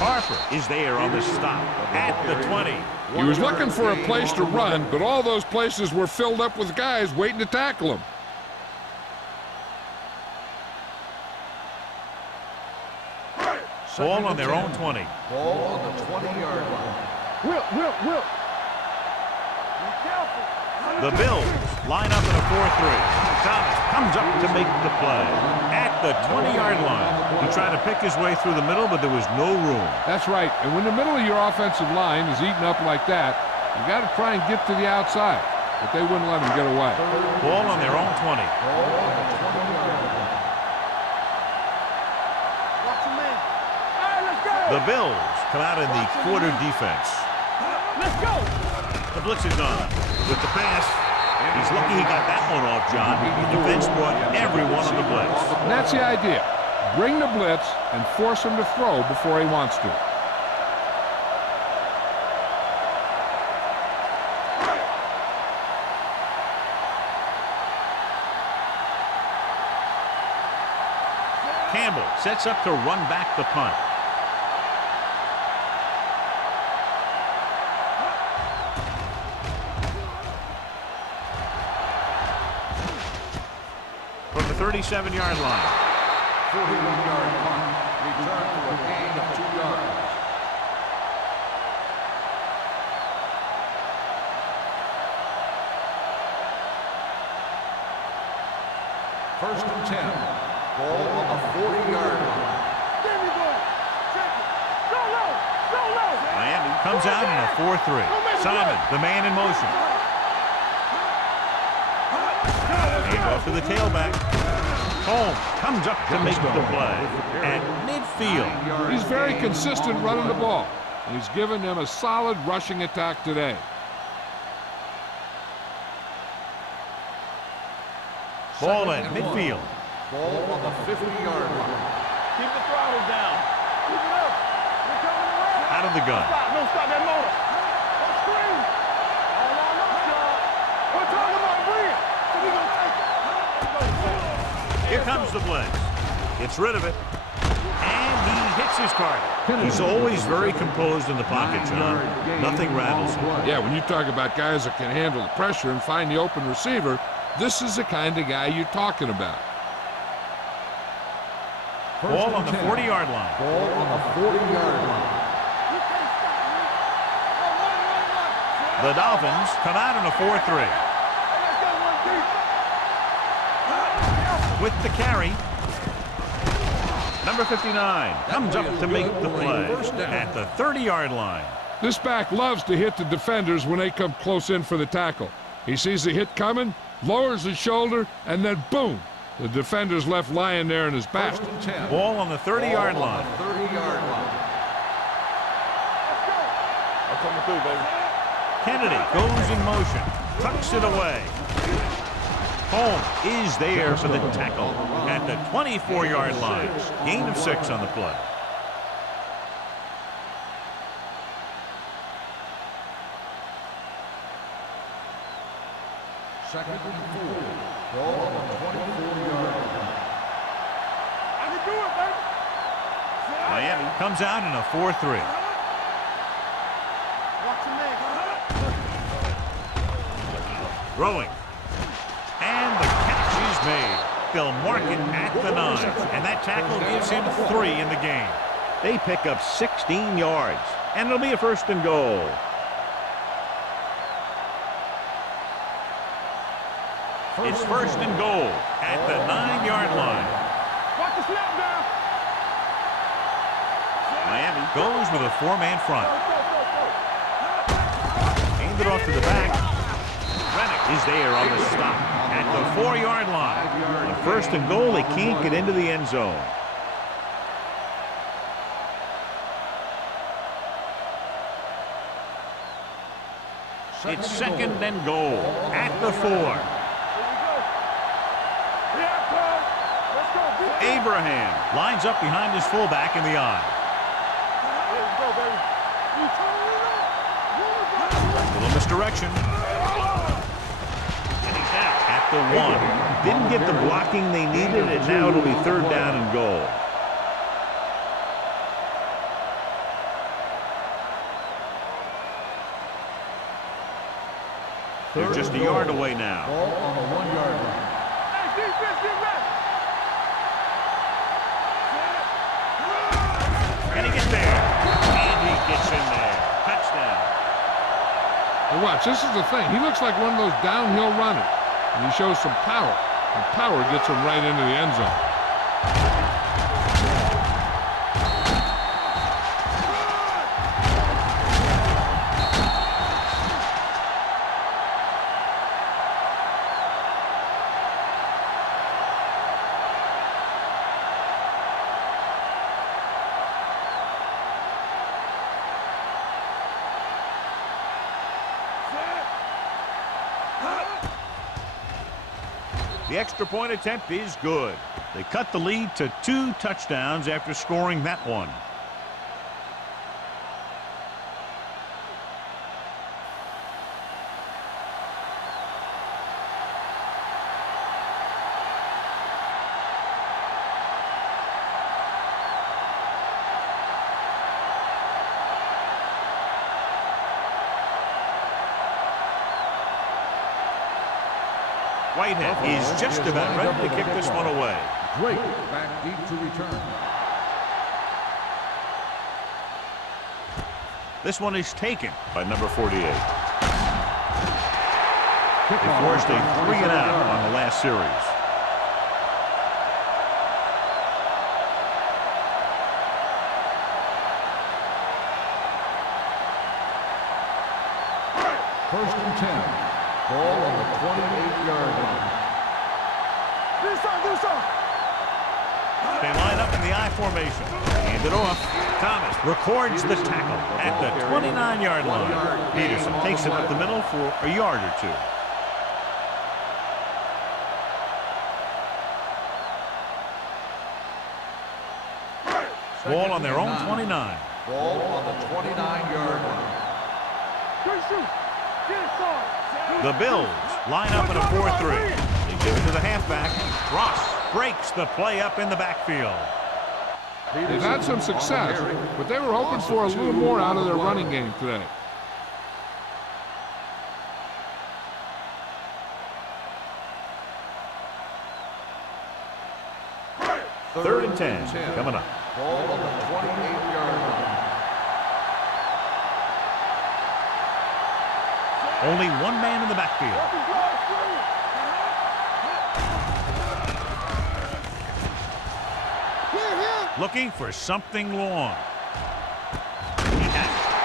Harper is there on the stop at the 20. He was looking for a place to run, but all those places were filled up with guys waiting to tackle him. Ball on their own 20. Ball on the 20-yard line. Will. Be careful. The Bills line up in a 4-3. Thomas comes up to make the play at the 20-yard line. He tried to pick his way through the middle, but there was no room. That's right. And when the middle of your offensive line is eaten up like that, you got to try and get to the outside. But they wouldn't let him get away. Ball on their own 20. Ball on the 20-yard line. Watch your man. All right, let's go. The Bills come out in the quarter defense. Let's go. The blitz is on. With the pass, he's lucky he got that one off, John. The defense brought everyone on the blitz. And that's the idea. Bring the blitz and force him to throw before he wants to. Campbell sets up to run back the punt. From the 37-yard line. 41-yard punt. Return for a gain of 2 yards. First and 10. Ball on the 40-yard line. There we go. Check it. Go low. Miami comes out in a 4-3. Simon, the man in motion. And off to the tailback. Holmes comes up to make the play at midfield. He's very consistent running the ball. And he's given them a solid rushing attack today. Ball Second at and 1. midfield. Ball on the 50-yard line. Keep the throttle down. Keep it up. We're coming around. Out of the gun. Stop that motor. Don't scream. All on us, y'all. We're talking about Bria. So we gonna take it. Here comes the blitz. Gets rid of it. And he hits his target. He's always very composed in the pocket, John. Nothing rattles him. Yeah, when you talk about guys that can handle the pressure and find the open receiver, this is the kind of guy you're talking about. Ball on the 40-yard line. Ball on the 40-yard line. You can't stop me. Run. The Dolphins come out in a 4-3. Let's go one deep. With the carry, number 59 comes up to make the play at the 30-yard line. This back loves to hit the defenders when they come close in for the tackle. He sees the hit coming, lowers his shoulder, and then boom, the defender's left lying there in his back. First and 10. Ball on the 30-yard Ball on line. the 30-yard line. coming through, baby. Kennedy goes in motion, tucks it away. Holmes is there for the tackle at the 24-yard line. Gain of 6 on the play. Second and 4. Ball on the 24-yard line. I can do it, baby. Miami comes out in a 4-3. Watch your man. Throwing. And the catch is made. They'll mark it at the 9. And that tackle gives him 3 in the game. They pick up 16 yards. And it'll be a 1st and goal. It's 1st and goal at the 9-yard line. Watch the snap down. Miami goes with a 4-man front. Hand it off to the back. Rennick is there on the stop at the 4-yard line. On 1st and goal, they can't get into the end zone. It's 2nd and goal at the 4. Abraham lines up behind his fullback in the eye. Little misdirection. And he's out at the 1. Didn't get the blocking they needed, and now it'll be 3rd down and goal. They're just a yard away now. Ball on the 1-yard line. Hey, defense, get ready. And he gets there. And he gets in there. Touchdown. Well, watch, this is the thing. He looks like one of those downhill runners. And he shows some power. And power gets him right into the end zone. The extra point attempt is good. They cut the lead to 2 touchdowns after scoring that one. Whitehead is just about ready to kick this one away. Drake back deep to return. This one is taken by number 48. They forced a 3-and-out on the last series. First and 10. Ball on the 28-yard line. Do something. They line up in the I formation. Hand it off. Thomas records the tackle at the 29-yard line. Peterson takes it up the middle for a yard or 2. Ball on their own 29. Ball on the 29-yard line. Good shoot. Get it started. The Bills line up in a 4-3. They give it to the halfback. Ross breaks the play up in the backfield. They've had some success, but they were hoping for a little more out of their running game today. Third and 10 coming up. Ball on the 28-yard line. Only one man in the backfield. Looking for something long.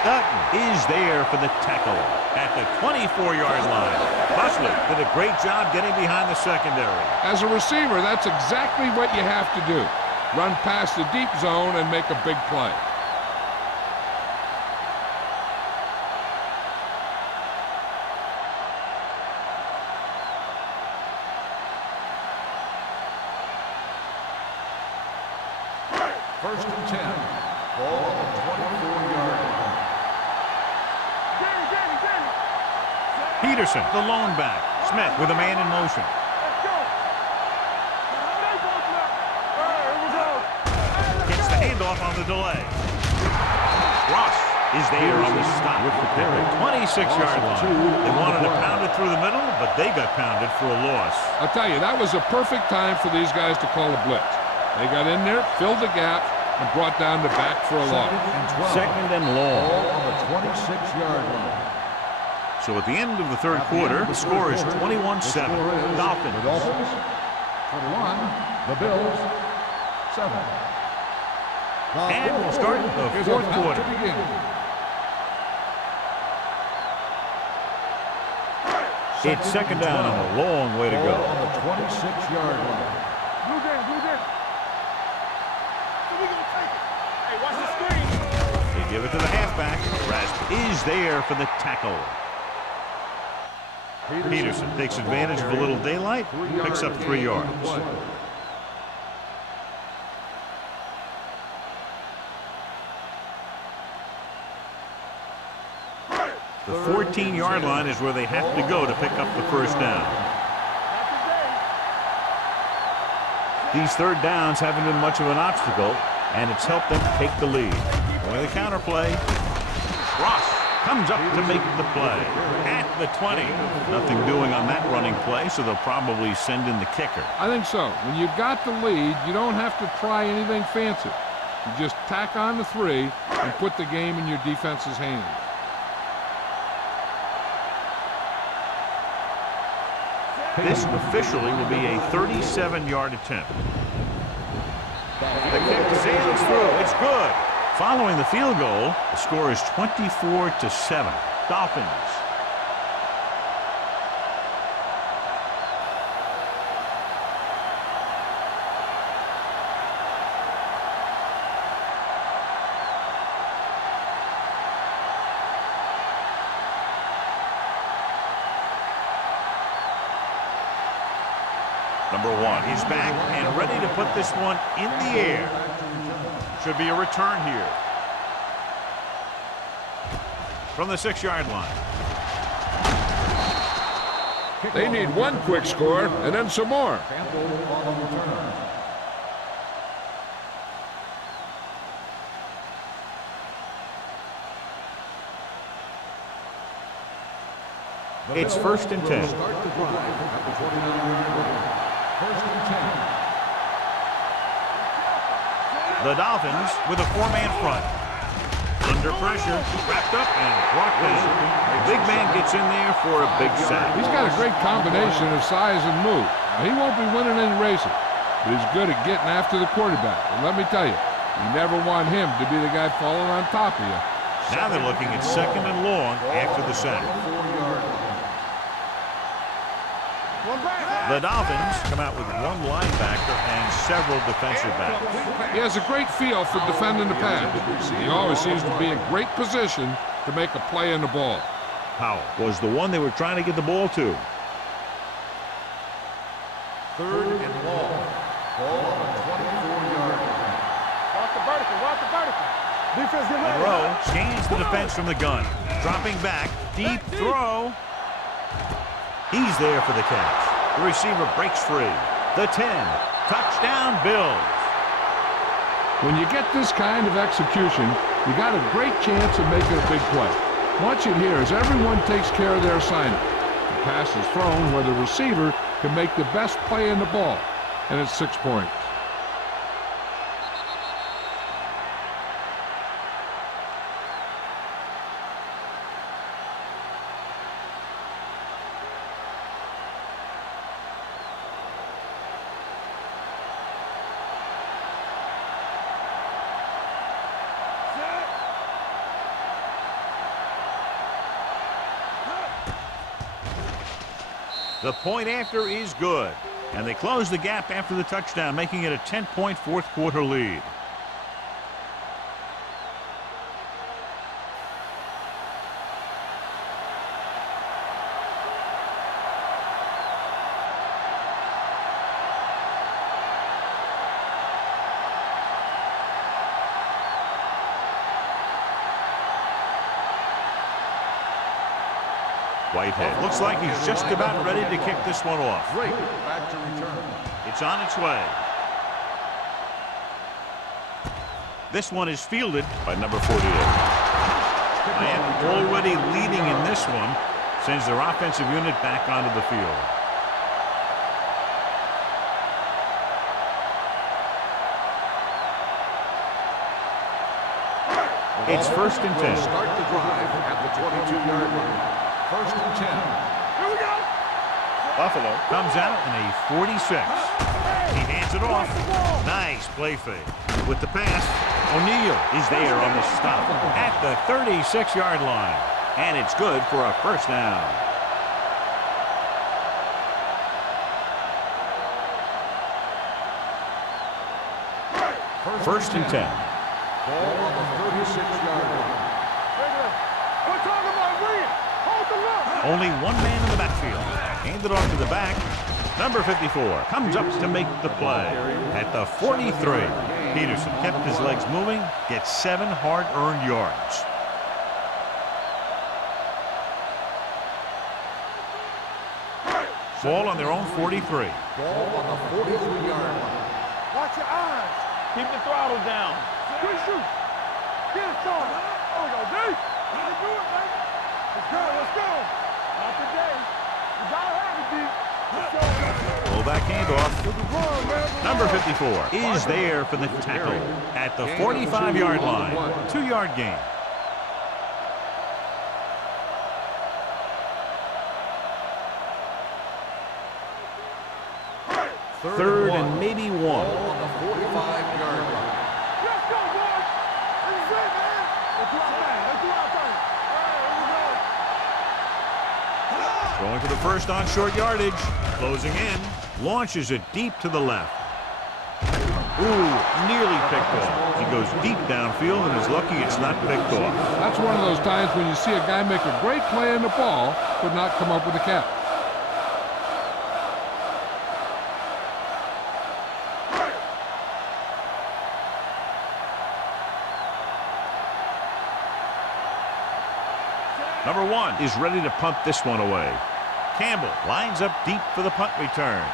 Dutton is there for the tackle at the 24-yard line. Butler did a great job getting behind the secondary. As a receiver, that's exactly what you have to do. Run past the deep zone and make a big play. First and 10. Ball on the 24-yard line. Peterson, the lone back. Smith with a man in motion. Gets the handoff on the delay. Ross is there on the stop at the 26-yard line. They wanted to pound it through the middle, but they got pounded for a loss. I'll tell you, that was a perfect time for these guys to call a blitz. They got in there, filled the gap, and brought down the back for a loss. Second and long. Ball on the 26-yard line. So at the end of the third quarter, the score is 21-7. Dolphins. The Dolphins, 21. The Bills, 7. And we'll start the fourth quarter. It's second down and a long way to go. On the 26-yard line. Blue game. So we gonna take it. Hey, watch the screen. They give it to the halfback. Rasp is there for the tackle. Peterson takes advantage of a little daylight, picks up 3 yards. The 14-yard line is where they have to go to pick up the first down. These third downs haven't been much of an obstacle, and it's helped them take the lead. Going the counter play. Ross comes up to make the play at the 20. Nothing doing on that running play, so they'll probably send in the kicker. I think so. When you've got the lead, you don't have to try anything fancy. You just tack on the 3 and put the game in your defense's hands. This officially will be a 37-yard attempt. The kick sails through. It's good. Following the field goal, the score is 24-7. Dolphins. Number 1 is back and ready to put this one in the air. Should be a return here. From the 6-yard line. They need one quick score and then some more. It's first and 10. The Dolphins with a 4-man front. Under pressure, wrapped up and brought down. The big man gets in there for a big sack. He's got a great combination of size and move. Now, he won't be winning any races, but he's good at getting after the quarterback. And let me tell you, you never want him to be the guy falling on top of you. Now they're looking at second and long after the sack. The Dolphins come out with one linebacker and several defensive backs. He has a great feel for defending the pass. He always seems to be in great position to make a play in the ball. Powell was the one they were trying to get the ball to. Third and long. Ball on the 24-yard line. Watch the vertical. Defense get ready. Monroe scans the defense from the gun. Dropping back, deep throw. He's there for the catch. The receiver breaks free. The 10. Touchdown, Bills. When you get this kind of execution, you got a great chance of making a big play. Watch it here as everyone takes care of their assignment. The pass is thrown where the receiver can make the best play in the ball, and it's 6 points. The point after is good. And they close the gap after the touchdown, making it a 10-point fourth quarter lead. Whitehead looks like he's just about ready to kick this one off. Great back to return. It's on its way. This one is fielded by number 48. Miami already leading in this one, sends their offensive unit back onto the field. It's 1st and 10. Start the drive at the 22-yard line. 1st and 10. Here we go. Buffalo comes out in a 46. He hands it off. Nice play fake. With the pass, O'Neal is there on the stop at the 36-yard line. And it's good for a first down. First and 10. Ball on the 36-yard line. We're talking about Green. Hold the look. Only one man in the backfield. Handed off to the back. Number 54 comes up to make the play at the 43. Peterson kept his legs moving, gets 7 hard-earned yards. Ball on their own 43. Ball on the 43-yard line. Watch your eyes. Keep the throttle down. Quick shoot. Get it started. There we go, D. Let's do it, man. Let's go, let's go. Not today. You gotta have it, D. Let's go. Fullback handoff. Good run, man. Number 54 is there for the tackle at the 45-yard line. 2-yard gain. Third and maybe 1. Ball on the 45-yard line. Let's go, boys. This is it, man. Let's do our thing. Let's do our thing. All right, here we go. Going for the first on short yardage. Closing in. Launches it deep to the left. Ooh, nearly picked off. He goes deep downfield and is lucky it's not picked off. That's one of those times when you see a guy make a great play in the ball, but not come up with a catch. Number 1 is ready to punt this one away. Campbell lines up deep for the punt return.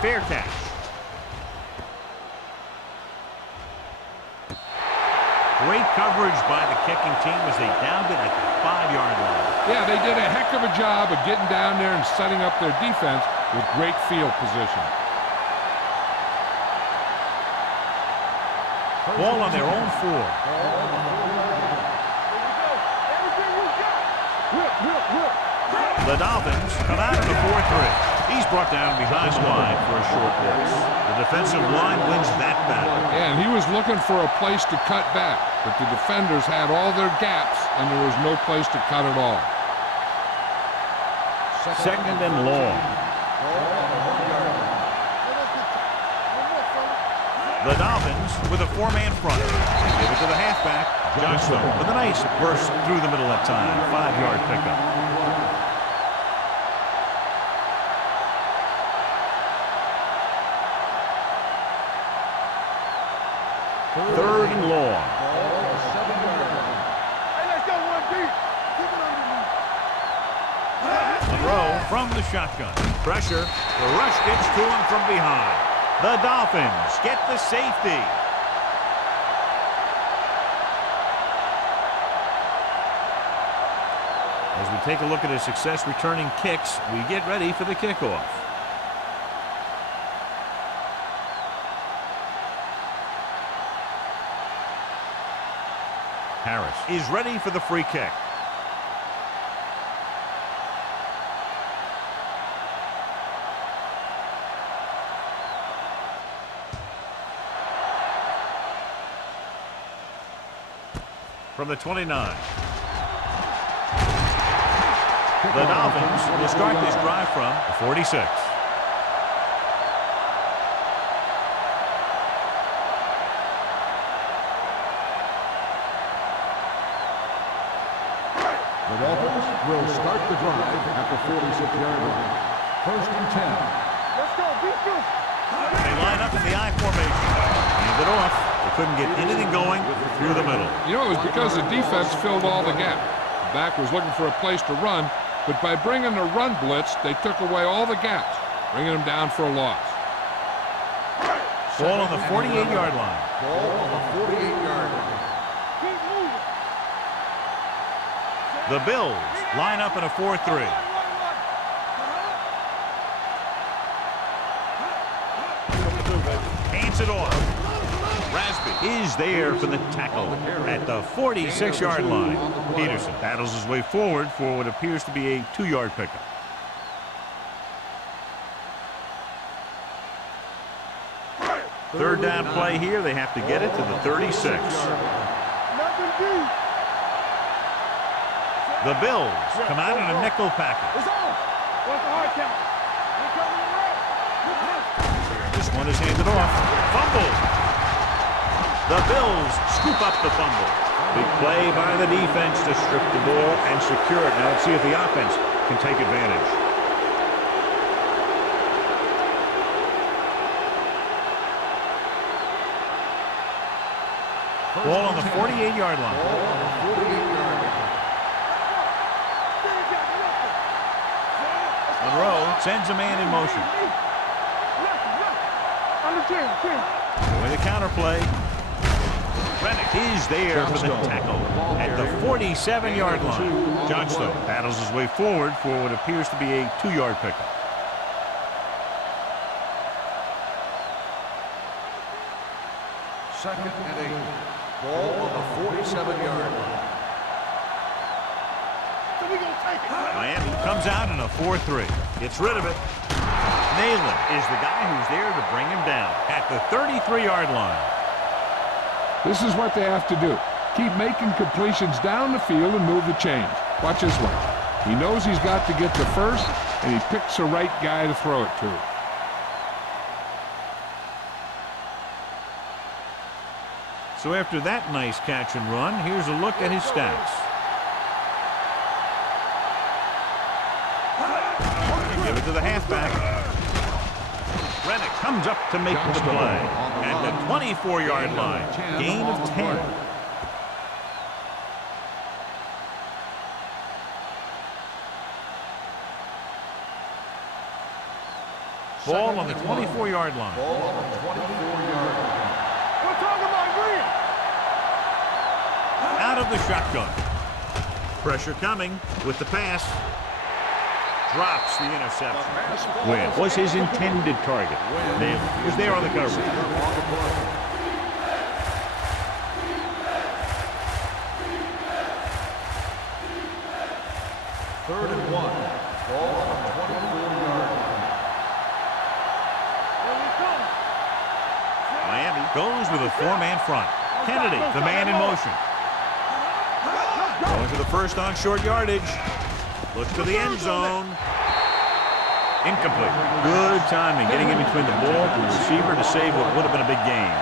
Fair catch. Great coverage by the kicking team as they downed it at the 5-yard line. Yeah, they did a heck of a job of getting down there and setting up their defense with great field position. Ball on their own 4. The Dolphins come out in the 4-3. He's brought down behind the line for a short loss. The defensive line wins that battle. And he was looking for a place to cut back, but the defenders had all their gaps, and there was no place to cut at all. Second and long. The Dolphins with a 4-man front. Give it to the halfback, Johnson, with a nice burst through the middle that time. 5-yard pickup. Third and long. Hey, let's go, 1 deep. Keep it underneath. Monroe from the shotgun. Pressure. The rush gets to him from behind. The Dolphins get the safety. As we take a look at his success returning kicks, we get ready for the kickoff. Harris is ready for the free kick. From the 29. The Dolphins will start this drive from the 46. The Dolphins will start the drive at the 46-yard line. 1st and 10. Let's go, defense. They line up in the I formation. Hand it off. They couldn't get anything going through the middle. You know, it was because the defense filled all the gaps. The back was looking for a place to run, but by bringing the run blitz, they took away all the gaps, bringing them down for a loss. Ball on the 48-yard line. Ball on the 48-yard line. The Bills line up in a 4-3. Hands it off. Rasby is there for the tackle at the 46-yard line. Peterson battles his way forward for what appears to be a 2-yard pickup. Third down play here. They have to get it to the 36. The Bills come out in a nickel package. This one is handed off. Fumble. The Bills scoop up the fumble. Big play by the defense to strip the ball and secure it. Now let's see if the offense can take advantage. Ball on the 48-yard line. Monroe sends a man in motion. With a counter play. Rennick is there for the tackle at the 47-yard line. Johnstone battles his way forward for what appears to be a 2-yard pickup. Second and 8. Ball on the 47-yard line. Miami comes out in a 4-3. Gets rid of it. Nayland is the guy who's there to bring him down at the 33-yard line. This is what they have to do. Keep making completions down the field and move the chains. Watch this one. He knows he's got to get the first, and he picks the right guy to throw it to. So after that nice catch and run, here's a look at his stats. Give it to the halfback. Rennick comes up to make the play at the 24-yard line. Gain of 10. Ball on the 24-yard line. Ball on the 24-yard line. Out of the shotgun. Pressure coming with the pass. Drops the interception. Wynn was his intended target. Nayland was there on the coverage. Third and 1. Ball on the 24-yard line. Miami goes with a 4-man front. Kennedy, the man in motion. Going to the first on short yardage. Look to the end zone. Incomplete. Good timing getting in between the ball and the receiver to save what would have been a big gain.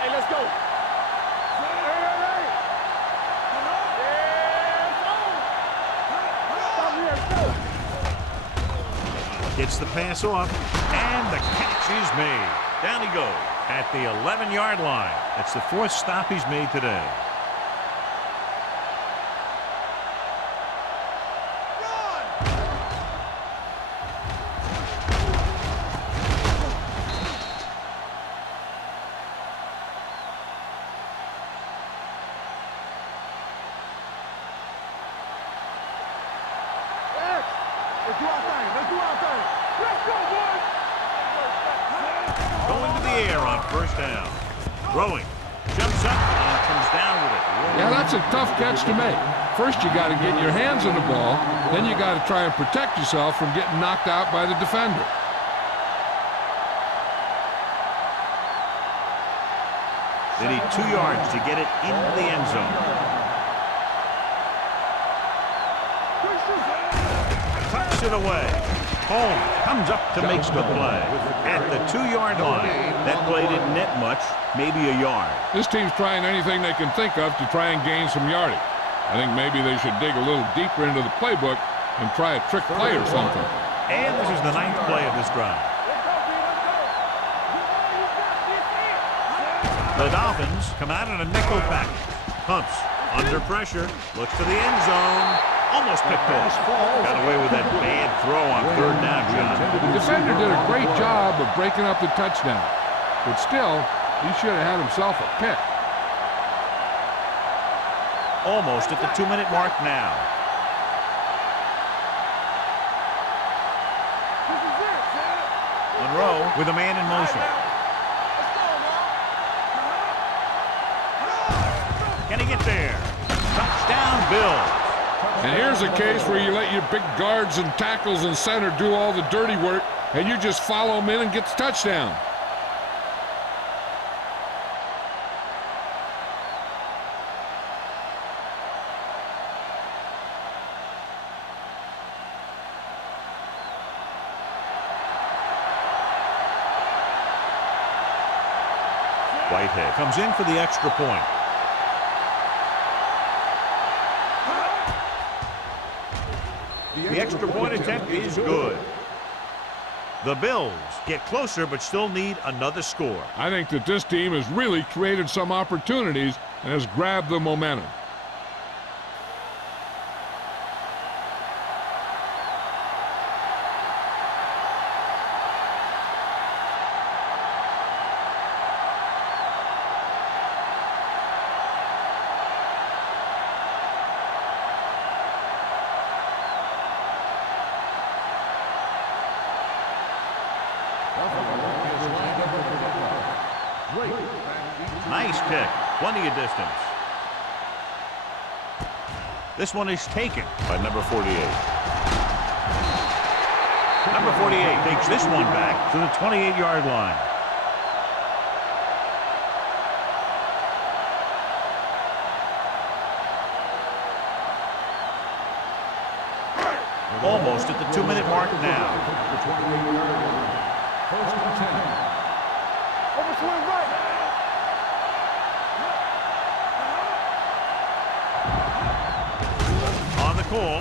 Hey, let's go. Gets the pass off, and the catch is made. Down he goes at the 11-yard line. That's the 4th stop he's made today. Let's do our thing. Let's do our thing. Let's go, boys. Going to the air on first down. Throwing. Jumps up and comes down with it. Yeah, that's a tough catch to make. First, you got to get your hands on the ball. Then you got to try and protect yourself from getting knocked out by the defender. They need 2 yards to get it into the end zone. Tucks it away. Home comes up to make the play at the 2-yard line. That play didn't net much, maybe a yard. This team's trying anything they can think of to try and gain some yardage. I think maybe they should dig a little deeper into the playbook and try a trick play or something. And this is the 9th play of this drive. The Dolphins come out in a nickel package. Pumps under pressure, looks to the end zone, almost picked off. Got away with that bad throw on 3rd down, John. The defender did a great job of breaking up the touchdown, but still, he should have had himself a pick. Almost at the 2-minute mark now. Monroe with a man in motion. Can he get there? Touchdown, Bills. And here's a case where you let your big guards and tackles and center do all the dirty work, and you just follow them in and get the touchdown. Whitehead comes in for the extra point. The extra point attempt is good. The Bills get closer but still need another score. I think that this team has really created some opportunities and has grabbed the momentum. Nice kick. Plenty of distance. This one is taken by number 48. Number 48 takes this one back to the 28-yard line. Almost at the 2-minute mark now. First and 10. Overswing right. On the call.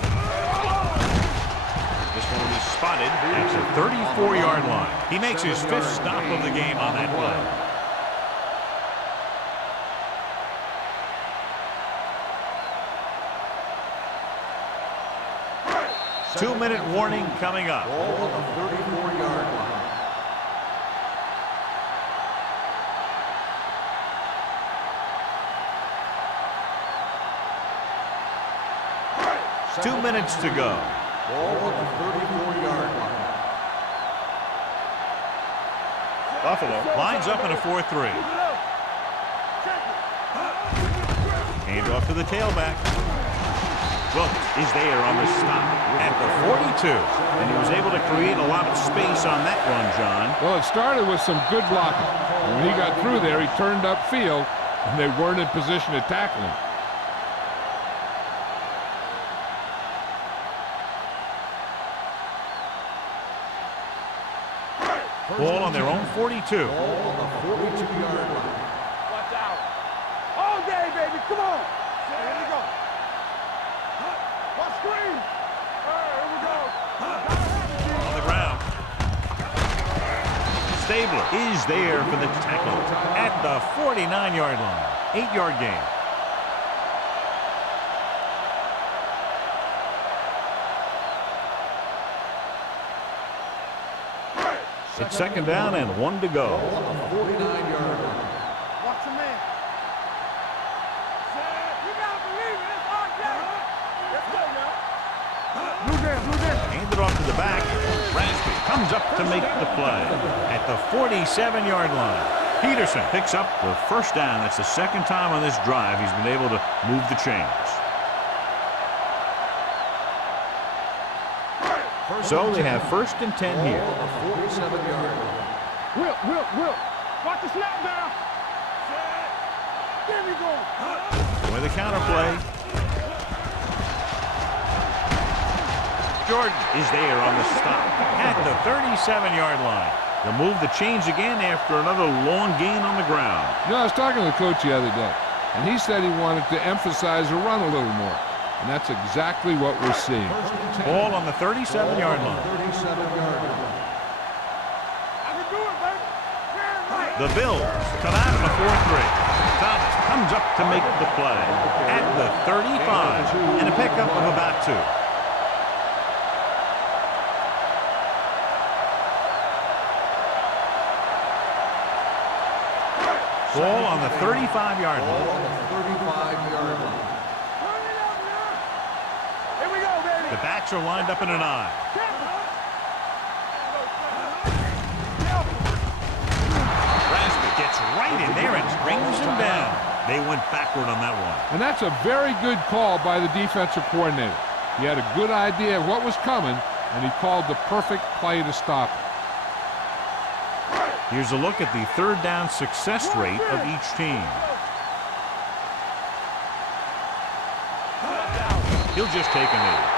This one will be spotted at the 34-yard line. He makes his 5th stop of the game on that play. Two-minute warning coming up. Ball on the 34-yard line. 2 minutes to go. Ball on the 34-yard line. Buffalo lines up in a 4-3. Hand off to the tailback. Wilkes is there on the stop at the 42. And he was able to create a lot of space on that run, John. Well, it started with some good blocking. And when he got through there, he turned upfield, and they weren't in position to tackle him. Ball on their own 42. Ball on the 42-yard line. Watch out. All day, baby. Come on. Here we go. Watch screen. Here we go. On the ground. Stabler is there for the tackle at the 49-yard line. 8-yard gain. It's 2nd down and 1 to go. Ball on the 49-yard line. Watch the man. You gotta believe it. It's hard game. Let's go now. Blue game, blue game. Handed off to the back. Raspy comes up to make the play at the 47-yard line. Peterson picks up the 1st down. That's the 2nd time on this drive he's been able to move the chains. So they have 1st and 10 here. Ball on the 47-yard line. Will. Watch the snap now. There we go. With a counter play. Jordan is there on the stop at the 37-yard line. The move the chains again after another long gain on the ground. You know, I was talking to the coach the other day, and he said he wanted to emphasize the run a little more. And that's exactly what we're seeing. Ball on the 37-yard line. The Bills come out in a 4-3. Thomas comes up to make the play at the 35 and a pickup of about 2. Ball on the 35-yard line. Here we go, baby. The backs are lined up in an I. Rasmus gets right in there and brings him down. They went backward on that one. And that's a very good call by the defensive coordinator. He had a good idea of what was coming, and he called the perfect play to stop it. Here's a look at the third down success rate of each team. He'll just take a knee.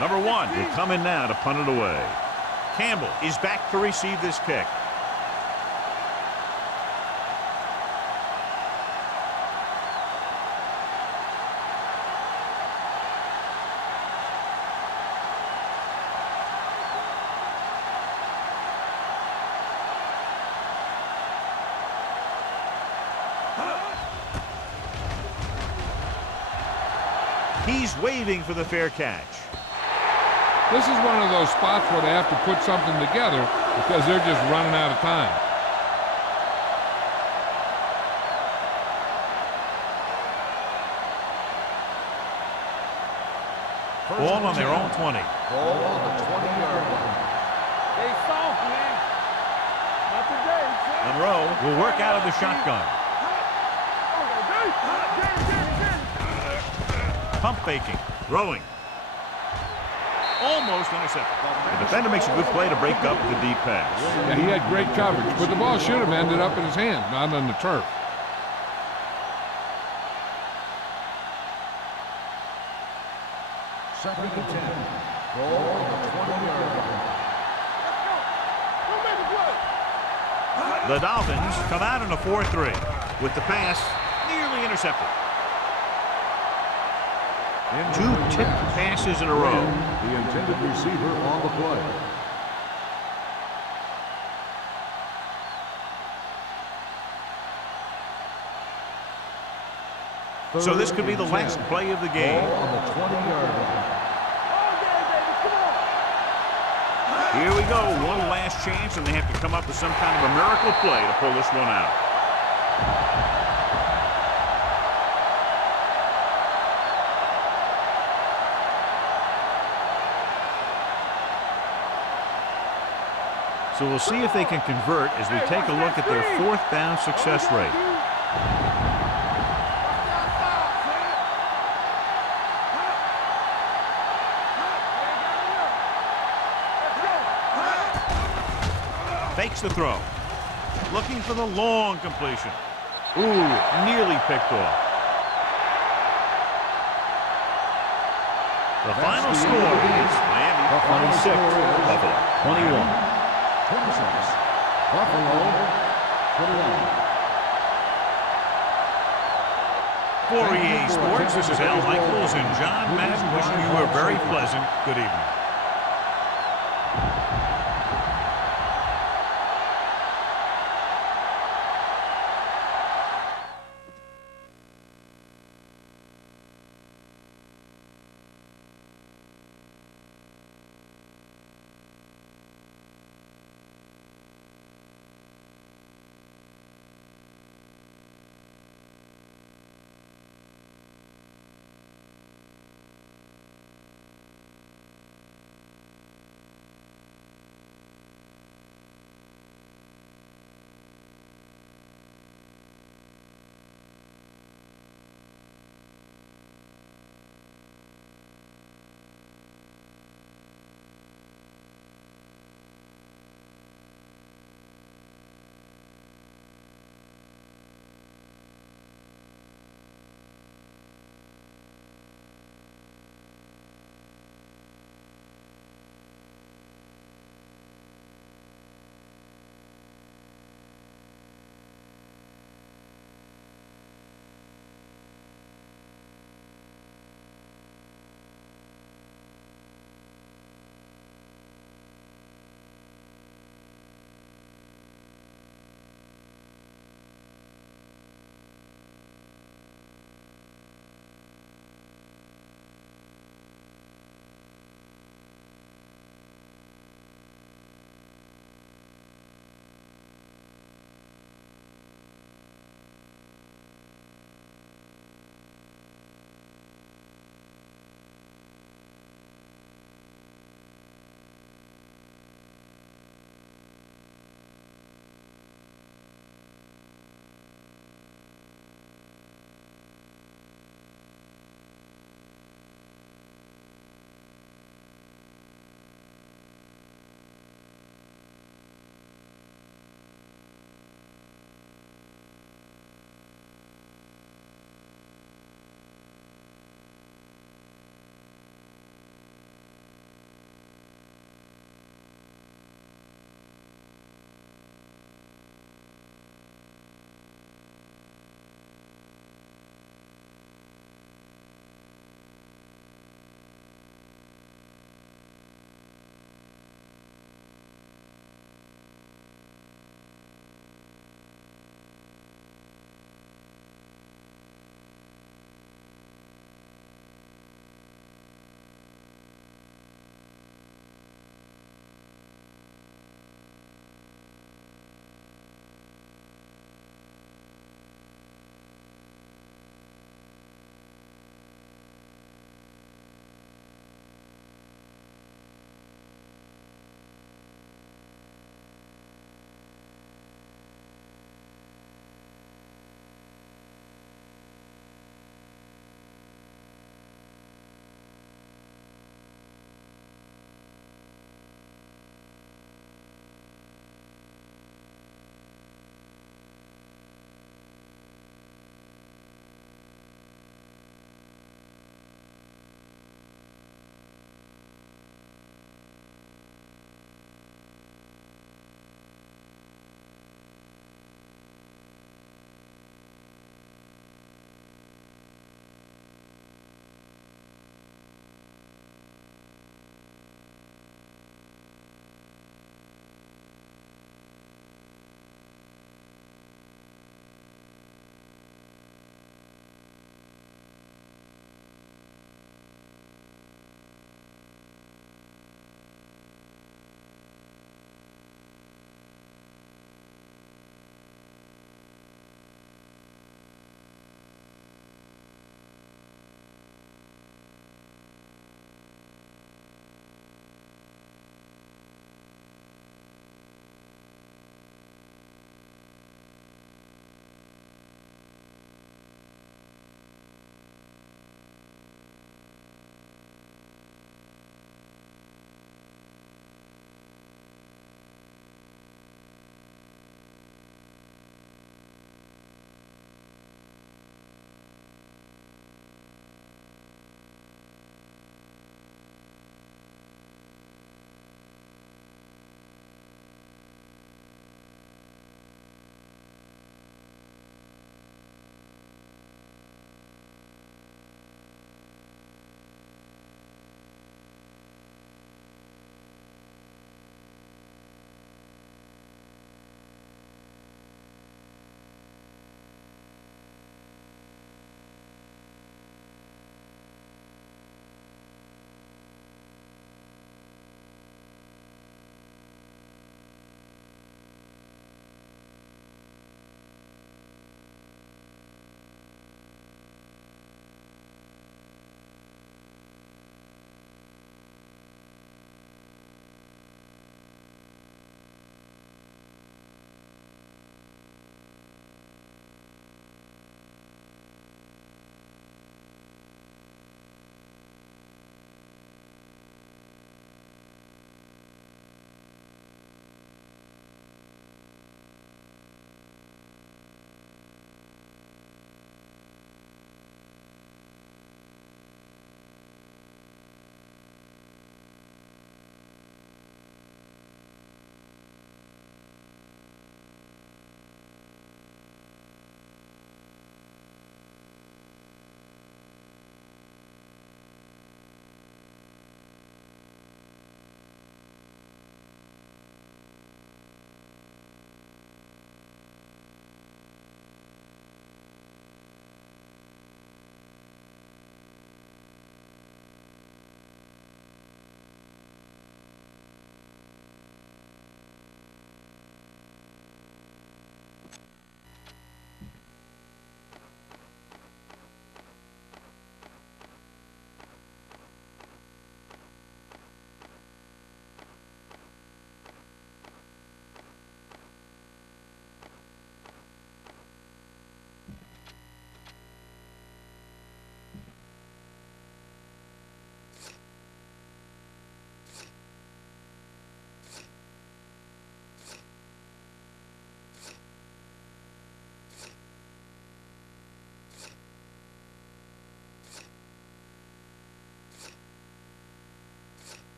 Number 1 will come in now to punt it away. Campbell is back to receive this kick. He's waving for the fair catch. This is one of those spots where they have to put something together because they're just running out of time. Ball on their own 20. Ball on the 20-yard line. Stay soft, man. Not today, son. Monroe will work out of the shotgun. Pump faking. Throwing. Almost intercepted. The defender makes a good play to break up the deep pass. Yeah, he had great coverage, but the ball should have ended up in his hands, not on the turf. Second and 10. Ball on the 20-yard line. The Dolphins come out in a 4-3 with the pass nearly intercepted. 2 tipped passes in a row. The intended receiver on the play. So this could be the last play of the game. Ball on the 20-yard line. Here we go. One last chance, and they have to come up with some kind of a miracle play to pull this one out. So we'll see if they can convert as we take a look at their 4th down success rate. Fakes the throw. Looking for the long completion. Ooh, nearly picked off. The final score is Miami 26, Buffalo 21. 26. Buffalo 21. For EA Sports, this is Al Michaels and John Madden wishing you a very pleasant good evening.